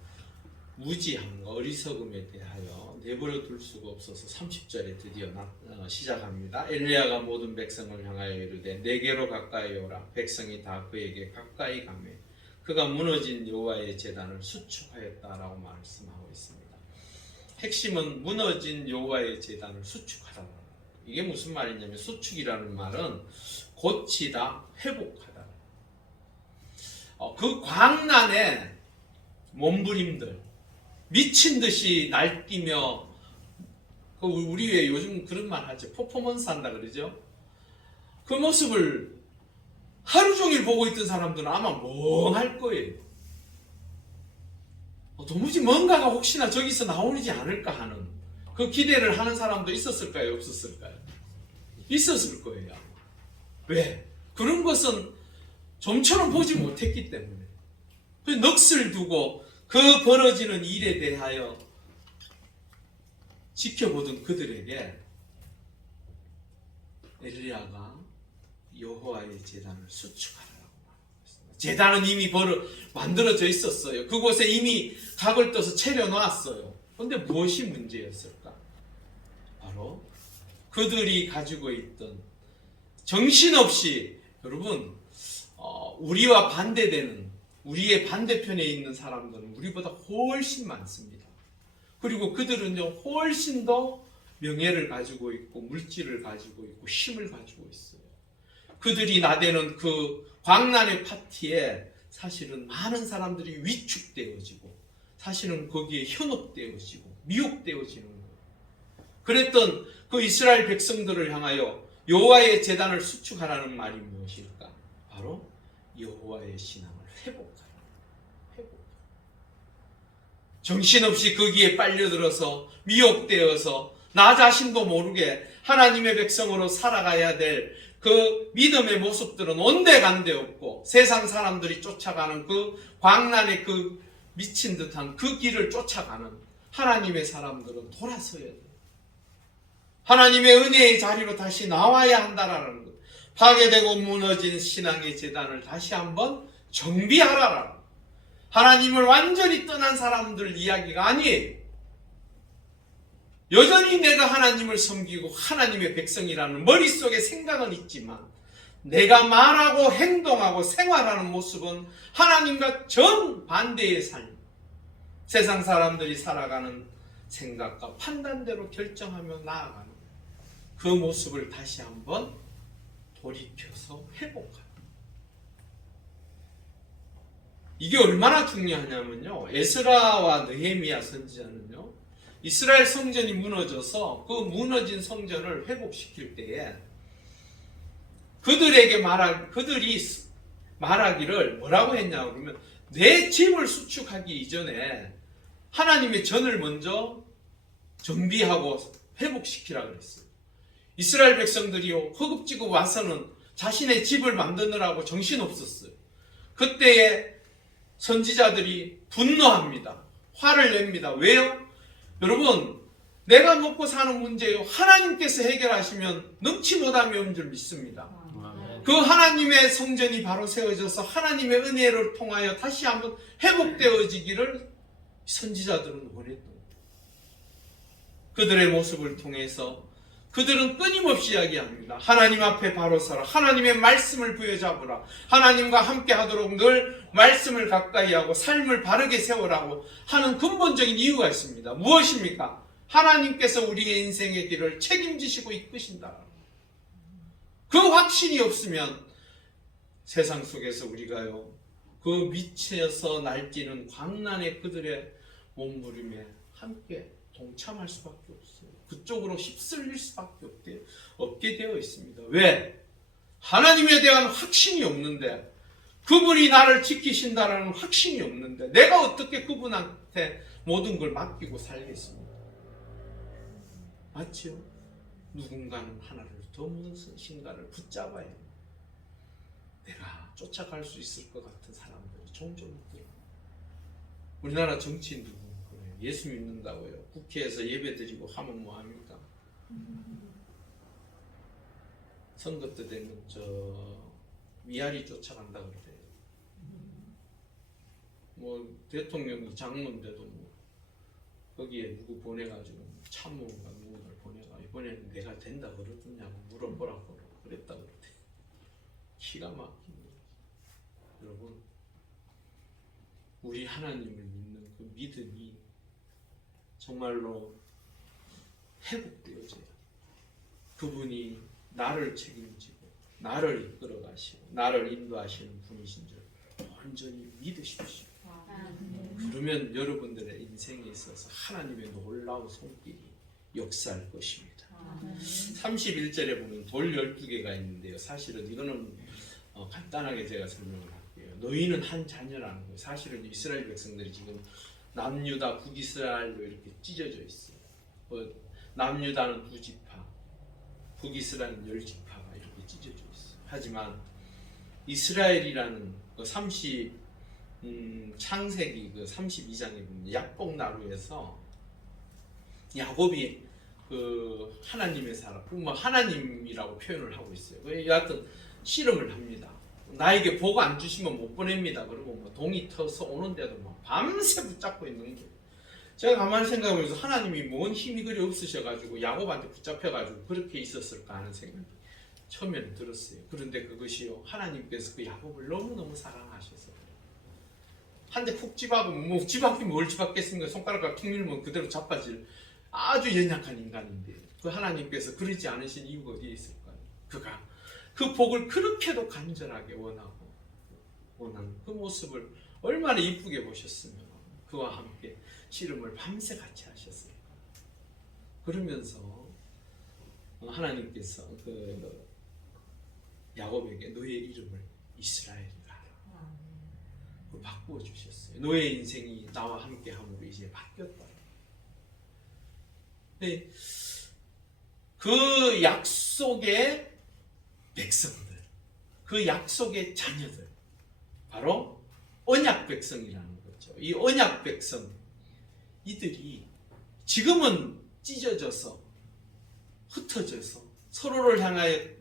무지함과 어리석음에 대하여 내버려 둘 수가 없어서 30절에 드디어 시작합니다. 엘리야가 모든 백성을 향하여 이르되 내게로 가까이 오라. 백성이 다 그에게 가까이 가매 그가 무너진 여호와의 제단을 수축하였다라고 말씀하고 있습니다. 핵심은 무너진 여호와의 제단을 수축하라. 이게 무슨 말이냐면 수축이라는 말은 고치다, 회복하다. 그 광란의 몸부림들, 미친 듯이 날뛰며, 우리 왜 요즘 그런 말 하죠? 퍼포먼스 한다 그러죠? 그 모습을 하루 종일 보고 있던 사람들은 아마 멍할 거예요. 도무지 뭔가가 혹시나 저기서 나오지 않을까 하는 그 기대를 하는 사람도 있었을까요? 없었을까요? 있었을 거예요. 왜? 그런 것은 좀처럼 보지 못했기 때문에. 그 넋을 두고 그 벌어지는 일에 대하여 지켜보던 그들에게 엘리야가 여호와의 제단을 수축하라고 말했습니다. 제단은 이미 만들어져 있었어요. 그곳에 이미 각을 떠서 차려놨어요. 그런데 무엇이 문제였을까? 바로 그들이 가지고 있던 정신없이, 여러분, 우리와 반대되는, 우리의 반대편에 있는 사람들은 우리보다 훨씬 많습니다. 그리고 그들은요 훨씬 더 명예를 가지고 있고 물질을 가지고 있고 힘을 가지고 있어요. 그들이 나대는 그 광란의 파티에 사실은 많은 사람들이 위축되어지고 사실은 거기에 현혹되어지고 미혹되어지는 거예요. 그랬던 그 이스라엘 백성들을 향하여 여호와의 제단을 수축하라는 말이 무엇일까? 바로 여호와의 신앙을 회복하라. 회복. 정신없이 거기에 빨려들어서 미혹되어서 나 자신도 모르게 하나님의 백성으로 살아가야 될 그 믿음의 모습들은 온데간데 없고 세상 사람들이 쫓아가는 그 광란의 그 미친 듯한 그 길을 쫓아가는 하나님의 사람들은 돌아서야 돼요. 하나님의 은혜의 자리로 다시 나와야 한다라는 것. 파괴되고 무너진 신앙의 제단을 다시 한번 정비하라라. 하나님을 완전히 떠난 사람들 이야기가 아니에요. 여전히 내가 하나님을 섬기고 하나님의 백성이라는 머릿속에 생각은 있지만 내가 말하고 행동하고 생활하는 모습은 하나님과 정반대의 삶. 세상 사람들이 살아가는 생각과 판단대로 결정하며 나아가는 그 모습을 다시 한번 돌이켜서 회복하는. 이게 얼마나 중요하냐면요. 에스라와 느헤미야 선지자는요. 이스라엘 성전이 무너져서 그 무너진 성전을 회복시킬 때에 그들이 말하기를 뭐라고 했냐 그러면 내 집을 수축하기 이전에 하나님의 전을 먼저 정비하고 회복시키라 그랬어요. 이스라엘 백성들이요 허겁지겁 와서는 자신의 집을 만드느라고 정신없었어요. 그때에 선지자들이 분노합니다. 화를 냅니다. 왜요? 여러분, 내가 먹고 사는 문제요 하나님께서 해결하시면 넘치 못함이 없는 줄 믿습니다. 그 하나님의 성전이 바로 세워져서 하나님의 은혜를 통하여 다시 한번 회복되어지기를 선지자들은 원했던 거예요. 그들의 모습을 통해서 그들은 끊임없이 이야기합니다. 하나님 앞에 바로 서라. 하나님의 말씀을 부여잡으라. 하나님과 함께 하도록 늘 말씀을 가까이 하고 삶을 바르게 세우라고 하는 근본적인 이유가 있습니다. 무엇입니까? 하나님께서 우리의 인생의 길을 책임지시고 이끄신다. 그 확신이 없으면 세상 속에서 우리가요 그 미쳐서 날뛰는 광란의 그들의 몸부림에 함께 동참할 수밖에 없어요. 그쪽으로 휩쓸릴 수밖에 없게 되어 있습니다. 왜? 하나님에 대한 확신이 없는데, 그분이 나를 지키신다라는 확신이 없는데 내가 어떻게 그분한테 모든 걸 맡기고 살겠습니까? 맞죠? 누군가는 하나를 더 무슨 신가를 붙잡아야 해요. 내가 쫓아갈 수 있을 것 같은 사람들이 종종 있더라고요. 우리나라 정치인도 그래요. 예수 믿는다고요. 국회에서 예배드리고 하면 뭐합니까? 선거 때 되면 위아리 쫓아간다 그래요. 뭐 대통령이 장로인데도 뭐 거기에 누구 보내가지고 참모가 누구를 보내가 이번에는 내가 된다 그러더냐고 물어보라고 그랬다 그러대. 기가 막힙니다. 여러분, 우리 하나님을 믿는 그 믿음이 정말로 회복되어져요. 그분이 나를 책임지고 나를 이끌어 가시고 나를 인도하시는 분이신 줄 온전히 믿으십시오. 그러면 여러분들의 인생에 있어서 하나님의 놀라운 손길이 역사할 것입니다. 31절에 보면 돌 12개가 있는데요. 사실은 이거는 간단하게 제가 설명을 할게요. 너희는 한 자녀라는 거예요. 사실은 이스라엘 백성들이 지금 남유다, 북이스라엘로 이렇게 찢어져 있어요. 남유다는 9지파, 북이스라엘은 10지파가 이렇게 찢어져 있어요. 하지만 이스라엘이라는 창세기 32장에 보면 약복나루에서 야곱이 그 하나님의 사람, 뭐 하나님이라고 표현을 하고 있어요. 여하튼 씨름을 합니다. 나에게 복 안 주시면 못 보냅니다. 그리고 뭐 동이 터서 오는데도 뭐 밤새 붙잡고 있는 거예요. 제가 가만히 생각해보면서 하나님이 뭔 힘이 그리 없으셔가지고 야곱한테 붙잡혀가지고 그렇게 있었을까 하는 생각이 처음에는 들었어요. 그런데 그것이요, 하나님께서 그 야곱을 너무너무 사랑하셔서 한 대 푹 집하고 뭐 집합이 뭘 집합겠습니까? 손가락과 툭 밀면 그대로 자빠질 아주 연약한 인간인데 그 하나님께서 그러지 않으신 이유가 어디에 있을까요? 그가 그 복을 그렇게도 간절하게 원하는 그 모습을 얼마나 이쁘게 보셨으면 그와 함께 씨름을 밤새 같이 하셨을까. 그러면서 하나님께서 그 야곱에게 너의 이름을 이스라엘이라 바꾸어 주셨어요. 너의 인생이 나와 함께함으로 이제 바뀌었다. 네, 그 약속의 백성들, 그 약속의 자녀들, 바로 언약 백성이라는 거죠. 이 언약 백성, 이들이 지금은 찢어져서 흩어져서 서로를 향하여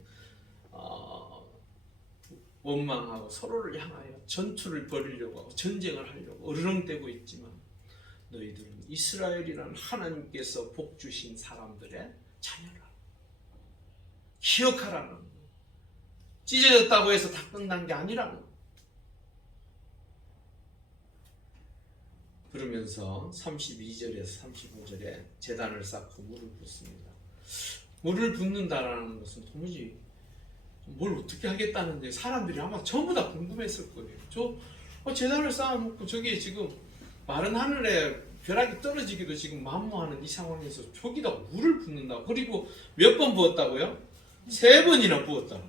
원망하고 서로를 향하여 전투를 벌이려고 하고 전쟁을 하려고 어르렁대고 있지만, 너희들은 이스라엘이라는 하나님께서 복 주신 사람들의 자녀라. 기억하라는 거. 찢어졌다고 해서 다 끝난 게 아니라는 거. 그러면서 32절에서 35절에 제단을 쌓고 물을 붓습니다. 물을 붓는다라는 것은 도무지 뭘 어떻게 하겠다는데 사람들이 아마 전부 다 궁금했을 거예요. 저 제단을 쌓아놓고 저기 지금 마른 하늘에 벼락이 떨어지기도 지금 만무하는 이 상황에서 저기다 물을 붓는다. 그리고 몇 번 부었다고요? 3번이나 부었다.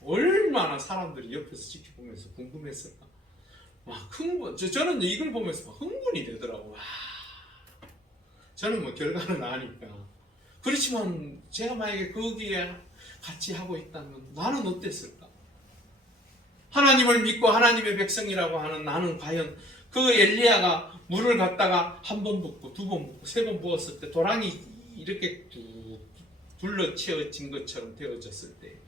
얼마나 사람들이 옆에서 지켜보면서 궁금했을까. 막 흥분. 저는 이걸 보면서 막 흥분이 되더라고. 와. 저는 뭐 결과는 아니까. 그렇지만 제가 만약에 거기에 같이 하고 있다면 나는 어땠을까? 하나님을 믿고 하나님의 백성이라고 하는 나는 과연 그 엘리야가 물을 갖다가 1번 붓고 2번 붓고 3번 부었을 때 도랑이 이렇게 뚝 둘러채워진 것처럼 되어졌을 때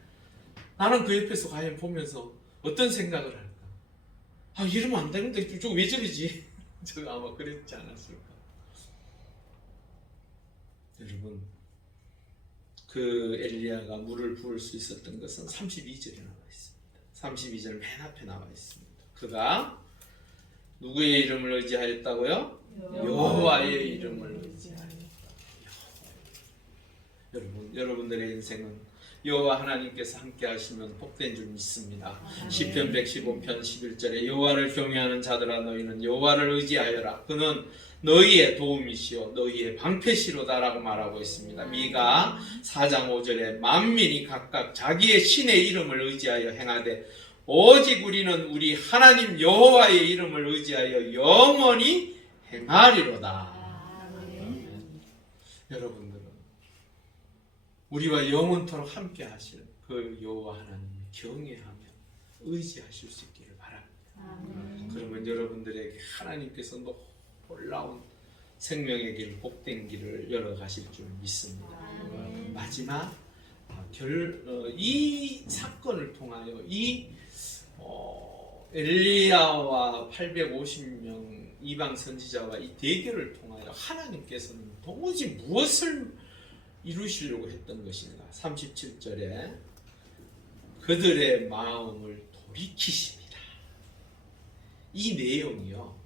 나는 그 옆에서 과연 보면서 어떤 생각을 할까? 아, 이러면 안 되는데 저거 왜 저러지? 저거 아마 그랬지 않았을까? 여러분, 그 엘리야가 물을 부을 수 있었던 것은 32절에 나와 있습니다. 32절 맨 앞에 나와 있습니다. 그가 누구의 이름을 의지하였다고요? 여호와의 이름을 의지하였다. 여러분들의 인생은 여호와 하나님께서 함께 하시면 복된 줄 믿습니다. 시편 115편 11절에 여호와를 경외하는 자들아 너희는 여호와를 의지하여라. 그는 너희의 도움이시오 너희의 방패시로다라고 말하고 있습니다. 미가 4장 5절에 만민이 각각 자기의 신의 이름을 의지하여 행하되 오직 우리는 우리 하나님 여호와의 이름을 의지하여 영원히 행하리로다. 여러분들은 우리와 영원토록 함께 하실 그 여호와 하나님을 경외하며 의지하실 수 있기를 바랍니다. 그러면 여러분들에게 하나님께서 놀라운 생명의 길, 복된 길을 열어가실 줄 믿습니다. 마지막 이 사건을 통하여 이 엘리야와 850명 이방 선지자와 이 대결을 통하여 하나님께서는 도무지 무엇을 이루시려고 했던 것인가? 37절에 그들의 마음을 돌이키십니다. 이 내용이요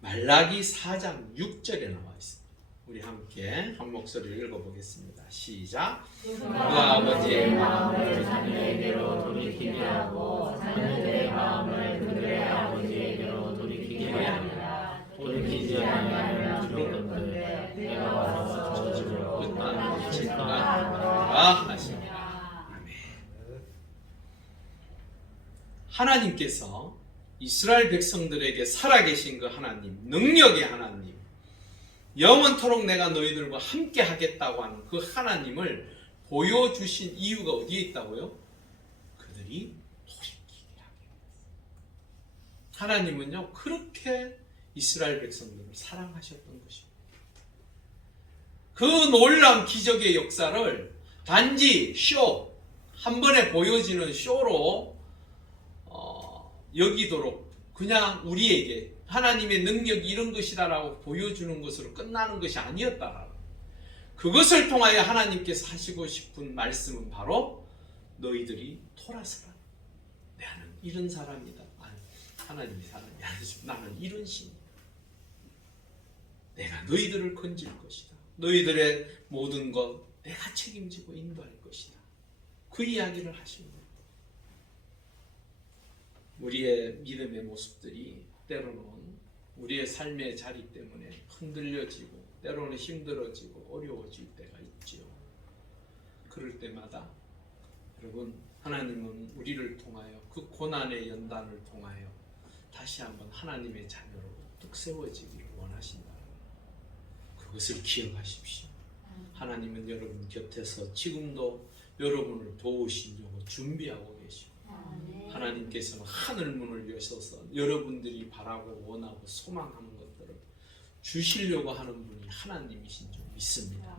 말라기 4장 6절에 나와 있습니다. 우리 함께 한 목소리를 읽어보겠습니다. 시작. 그 아버지의 마음을 자녀에게로 돌이키게 하고 자녀들의 마음을 그들의 아버지에게로 돌이키게 합니다. 돌이키지 아니하면 죽었건대 내가 와서 저주를 끝난 것인가 하시니라. 아멘. 하나님께서 이스라엘 백성들에게 살아계신 그 하나님, 능력의 하나님, 영원토록 내가 너희들과 함께 하겠다고 하는 그 하나님을 보여주신 이유가 어디에 있다고요? 그들이 돌이키게 하게. 하나님은요 그렇게 이스라엘 백성들을 사랑하셨던 것입니다. 그 놀라운 기적의 역사를 단지 쇼, 한 번에 보여지는 쇼로 여기도록 그냥 우리에게 하나님의 능력이 이런 것이다라고 보여주는 것으로 끝나는 것이 아니었다. 그것을 통하여 하나님께서 하시고 싶은 말씀은 바로 너희들이 돌아서라. 나는 이런 사람이다. 하나님이 사람이 아니지. 나는 이런 신이다. 내가 너희들을 건질 것이다. 너희들의 모든 것 내가 책임지고 인도할 것이다. 그 이야기를 하시는 거예요. 우리의 믿음의 모습들이 때로는 우리의 삶의 자리 때문에 흔들려지고 때로는 힘들어지고 어려워질 때가 있지요. 그럴 때마다 여러분, 하나님은 우리를 통하여 그 고난의 연단을 통하여 다시 한번 하나님의 자녀로 뚝 세워지기를 원하신다. 그것을 기억하십시오. 하나님은 여러분 곁에서 지금도 여러분을 도우시려고 준비하고 계시고, 하나님께서는 하늘 문을 여셔서 여러분들이 바라고 원하고 소망하는 것들을 주시려고 하는 분이 하나님이신 줄 믿습니다.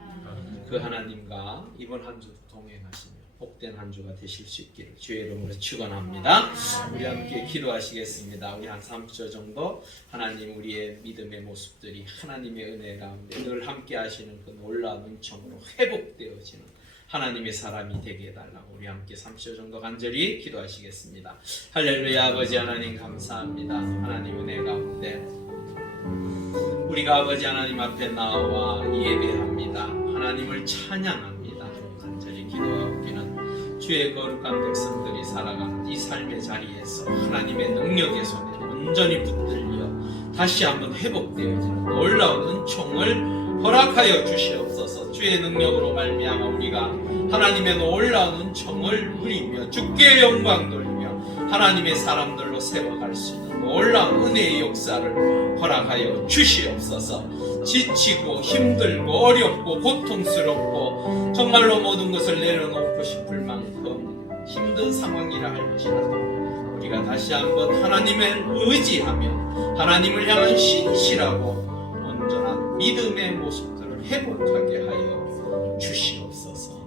그 하나님과 이번 한 주도 동행하시며 복된 한 주가 되실 수 있기를 주의 이름으로 축원합니다. 우리 함께 기도하시겠습니다. 우리 한 30초 정도 하나님, 우리의 믿음의 모습들이 하나님의 은혜 가운데 늘 함께 하시는 그 놀라운 은총으로 회복되어지는 하나님의 사람이 되게 해달라고 우리 함께 30초 정도 간절히 기도하시겠습니다. 할렐루야. 아버지 하나님 감사합니다. 하나님 은혜 가운데 우리가 아버지 하나님 앞에 나와 예배합니다. 하나님을 찬양합니다. 간절히 기도하기는 주의 거룩한 백성들이 살아가는 이 삶의 자리에서 하나님의 능력의 손에 온전히 붙들려 다시 한번 회복되어지는 놀라운 은총을 허락하여 주시옵소서. 주의 능력으로 말미암아 우리가 하나님의 놀라운 은총을 누리며 주께 영광 돌리며 하나님의 사람들로 세워갈 수 있는 놀라운 은혜의 역사를 허락하여 주시옵소서. 지치고 힘들고 어렵고 고통스럽고 정말로 모든 것을 내려놓고 싶을 만큼 힘든 상황이라 할지라도 우리가 다시 한번 하나님을 의지하며 하나님을 향한 신실하고 온전한 믿음의 모습들을 회복하게 하여 주시옵소서.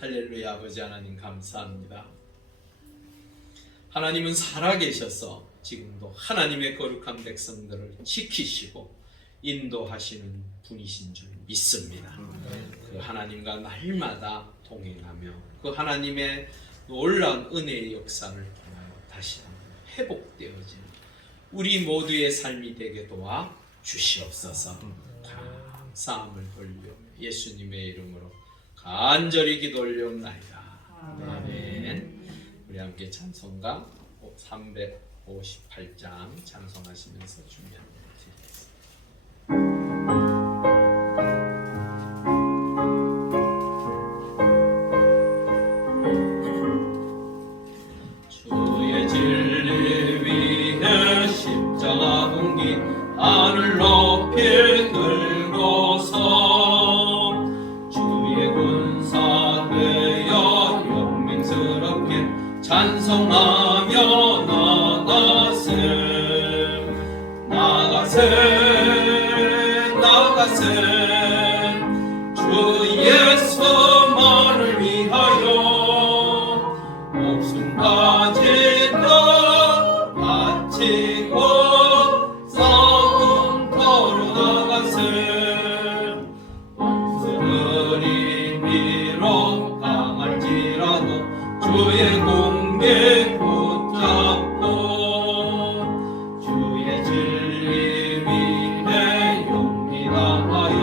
할렐루야. 아버지 하나님 감사합니다. 하나님은 살아계셔서 지금도 하나님의 거룩한 백성들을 지키시고 인도하시는 분이신 줄 믿습니다. 그 하나님과 날마다 동행하며 그 하나님의 놀라운 은혜의 역사를 통하여 다시 한번 회복되어지는 우리 모두의 삶이 되게 도와 주시옵소서. 감사함을 돌려 예수님의 이름으로 간절히 기도 올려옵나이다. 아멘. 우리 함께 찬송가 358장 찬송하시면서 준비합니다. 주의 진리 위에 십자가 동기 하늘 높이 들고서 주의 군사 되어 영맹스럽게 찬송하며 나가세 주의 소망을 위하여 목숨까지도 바치고 싸움터로 나가세 원수들이 비록 강할지라도 주의 공개 붙잡고 주의 진리 위에 용기 다하여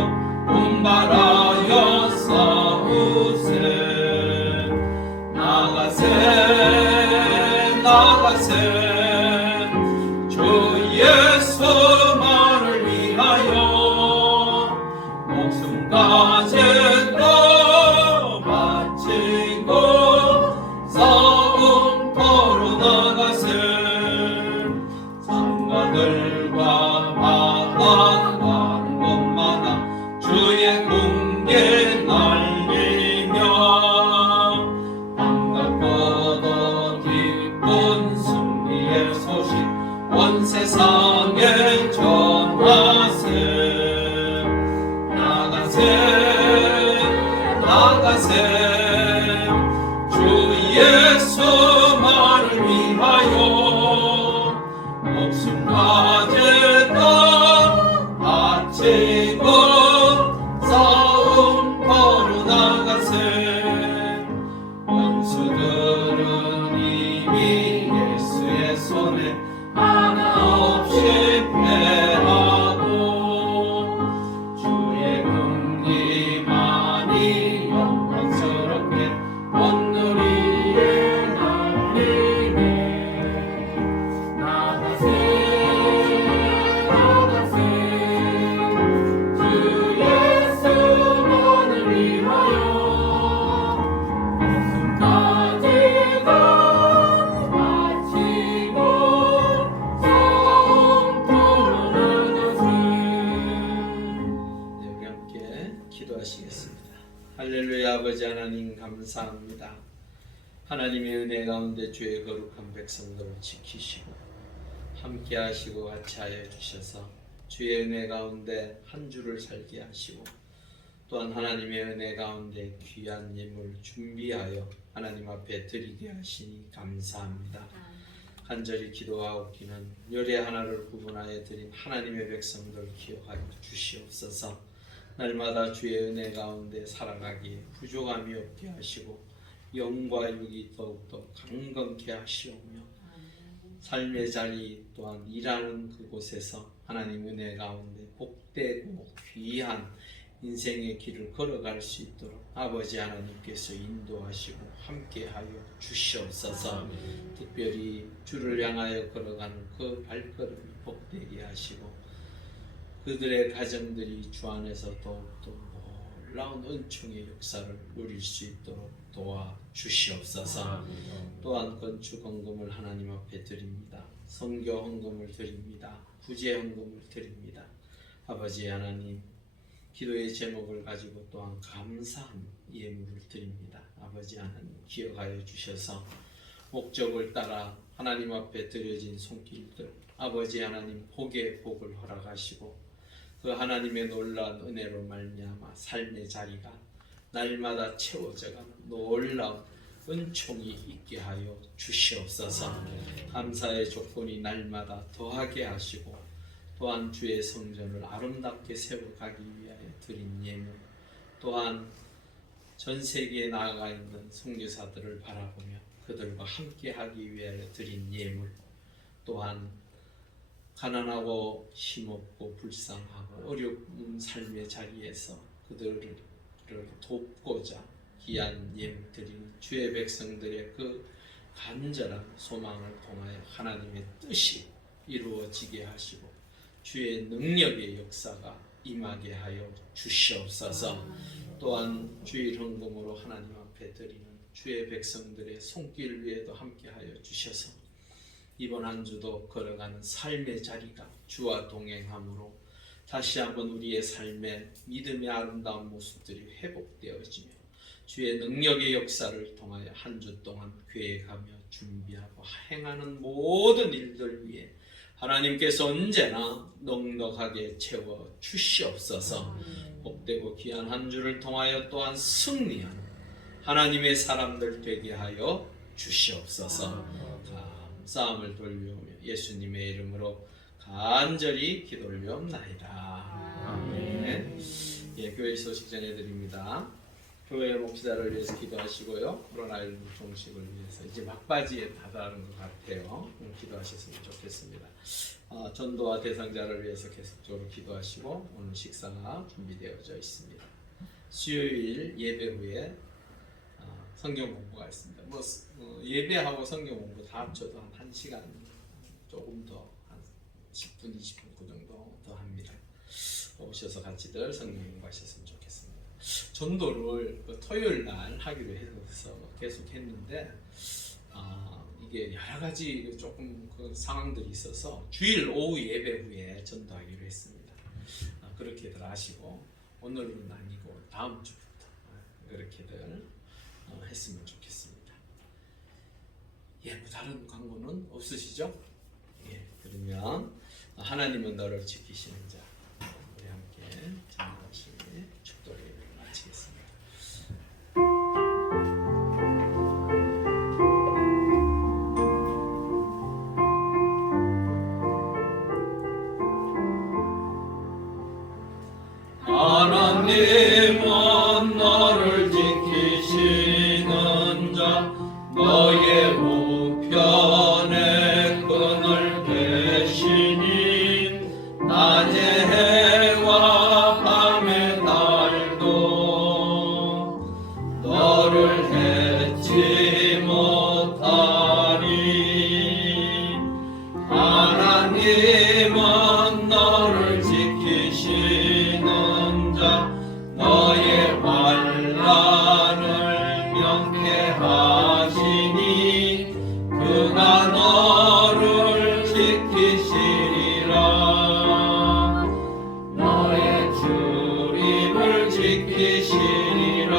아버지 하나님 감사합니다. 하나님의 은혜 가운데 주의 거룩한 백성들을 지키시고 함께 하시고 같이 하여 주셔서 주의 은혜 가운데 한 주를 살게 하시고 또한 하나님의 은혜 가운데 귀한 예물 준비하여 하나님 앞에 드리게 하시니 감사합니다. 간절히 기도하옵기는 열의 하나를 구분하여 드린 하나님의 백성들 기억하여 주시옵소서. 날마다 주의 은혜 가운데 살아가기에 부족함이 없게 하시고 영과 육이 더욱더 강건케 하시오며 삶의 자리 또한 일하는 그곳에서 하나님 은혜 가운데 복되고 귀한 인생의 길을 걸어갈 수 있도록 아버지 하나님께서 인도하시고 함께하여 주시옵소서. 특별히 주를 향하여 걸어가는 그 발걸음이 복되게 하시고 그들의 가정들이 주 안에서 더욱더 놀라운 은총의 역사를 누릴 수 있도록 도와주시옵소서. 또한 건축 헌금을 하나님 앞에 드립니다. 선교 헌금을 드립니다. 구제 헌금을 드립니다. 아버지 하나님, 기도의 제목을 가지고 또한 감사한 예물을 드립니다. 아버지 하나님 기억하여 주셔서 목적을 따라 하나님 앞에 드려진 손길들 아버지 하나님 복의 복을 허락하시고 그 하나님의 놀라운 은혜로 말미암아 삶의 자리가 날마다 채워져가는 놀라운 은총이 있게 하여 주시옵소서. 감사의 조건이 날마다 더하게 하시고 또한 주의 성전을 아름답게 세워가기 위하여 드린 예물 또한 전 세계에 나아가 있는 선교사들을 바라보며 그들과 함께 하기 위하여 드린 예물 또한 가난하고 힘없고 불쌍하고 어려운 삶의 자리에서 그들을 돕고자 귀한 예물 드리는 주의 백성들의 그 간절한 소망을 통하여 하나님의 뜻이 이루어지게 하시고 주의 능력의 역사가 임하게 하여 주시옵소서. 또한 주일 헌금으로 하나님 앞에 드리는 주의 백성들의 손길 위에도 함께 하여 주셔서 이번 한 주도 걸어가는 삶의 자리가 주와 동행함으로 다시 한번 우리의 삶의 믿음의 아름다운 모습들이 회복되어지며 주의 능력의 역사를 통하여 한 주 동안 계획하며 준비하고 행하는 모든 일들 위에 하나님께서 언제나 넉넉하게 채워 주시옵소서. 복되고 귀한 한 주를 통하여 또한 승리하는 하나님의 사람들 되게 하여 주시옵소서. 감사함을 돌려오며 예수님의 이름으로 간절히 기도 올려옵나이다. 아멘. 예, 교회 소식 전해드립니다. 교회 목사를 위해서 기도하시고요. 코로나19 종식을 위해서 이제 막바지에 다다른 것 같아요. 기도하셨으면 좋겠습니다. 전도와 대상자를 위해서 계속적으로 기도하시고 오늘 식사가 준비되어져 있습니다. 수요일 예배 후에 성경 공부가 있습니다. 예배하고 성경 공부 다 합쳐도 한 1시간 조금 더 한 10분, 20분 그 정도 더 합니다. 오셔서 같이들 성경 공부하셨으면 좋겠습니다. 전도를 토요일 날 하기로 해서 계속 했는데 이게 여러 가지 조금 그 상황들이 있어서 주일 오후 예배 후에 전도하기로 했습니다. 그렇게들 하시고 오늘은 아니고 다음 주부터 그렇게들 했으면 좋겠습니다. 예, 뭐 다른 광고는 없으시죠? 예, 그러면 하나님은 너를 지키시는 자 우리 함께 찬양하시 축도를 마치겠습니다. 하나님은 너를 지키시는 자 너의 우편에 끈을 대시니 낮에 해와 밤의 달도 너를 해치 못하리. 하나님은 너를 지키시는 자 너의 환난을 명쾌하시니 그가 너를 지키시리라. 너의 출입을 지키시리라.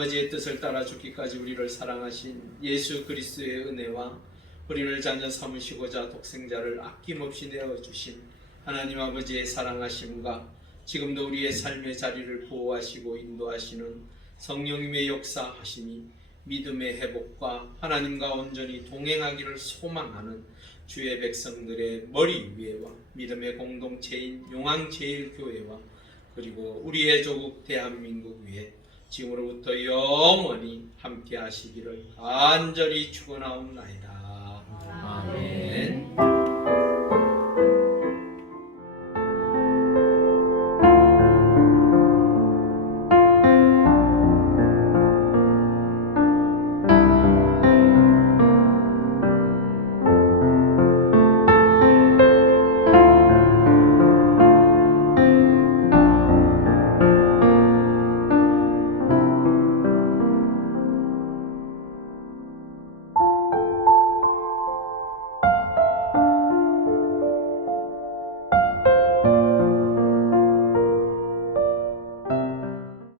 아버지의 뜻을 따라 죽기까지 우리를 사랑하신 예수 그리스도의 은혜와 우리를 자녀 삼으시고자 독생자를 아낌없이 내어주신 하나님 아버지의 사랑하심과 지금도 우리의 삶의 자리를 보호하시고 인도하시는 성령님의 역사하심이 믿음의 회복과 하나님과 온전히 동행하기를 소망하는 주의 백성들의 머리 위에와 믿음의 공동체인 용왕제일교회와 그리고 우리의 조국 대한민국 위에 지금으로부터 영원히 함께 하시기를 간절히 축원하옵나이다. 아멘. 아멘.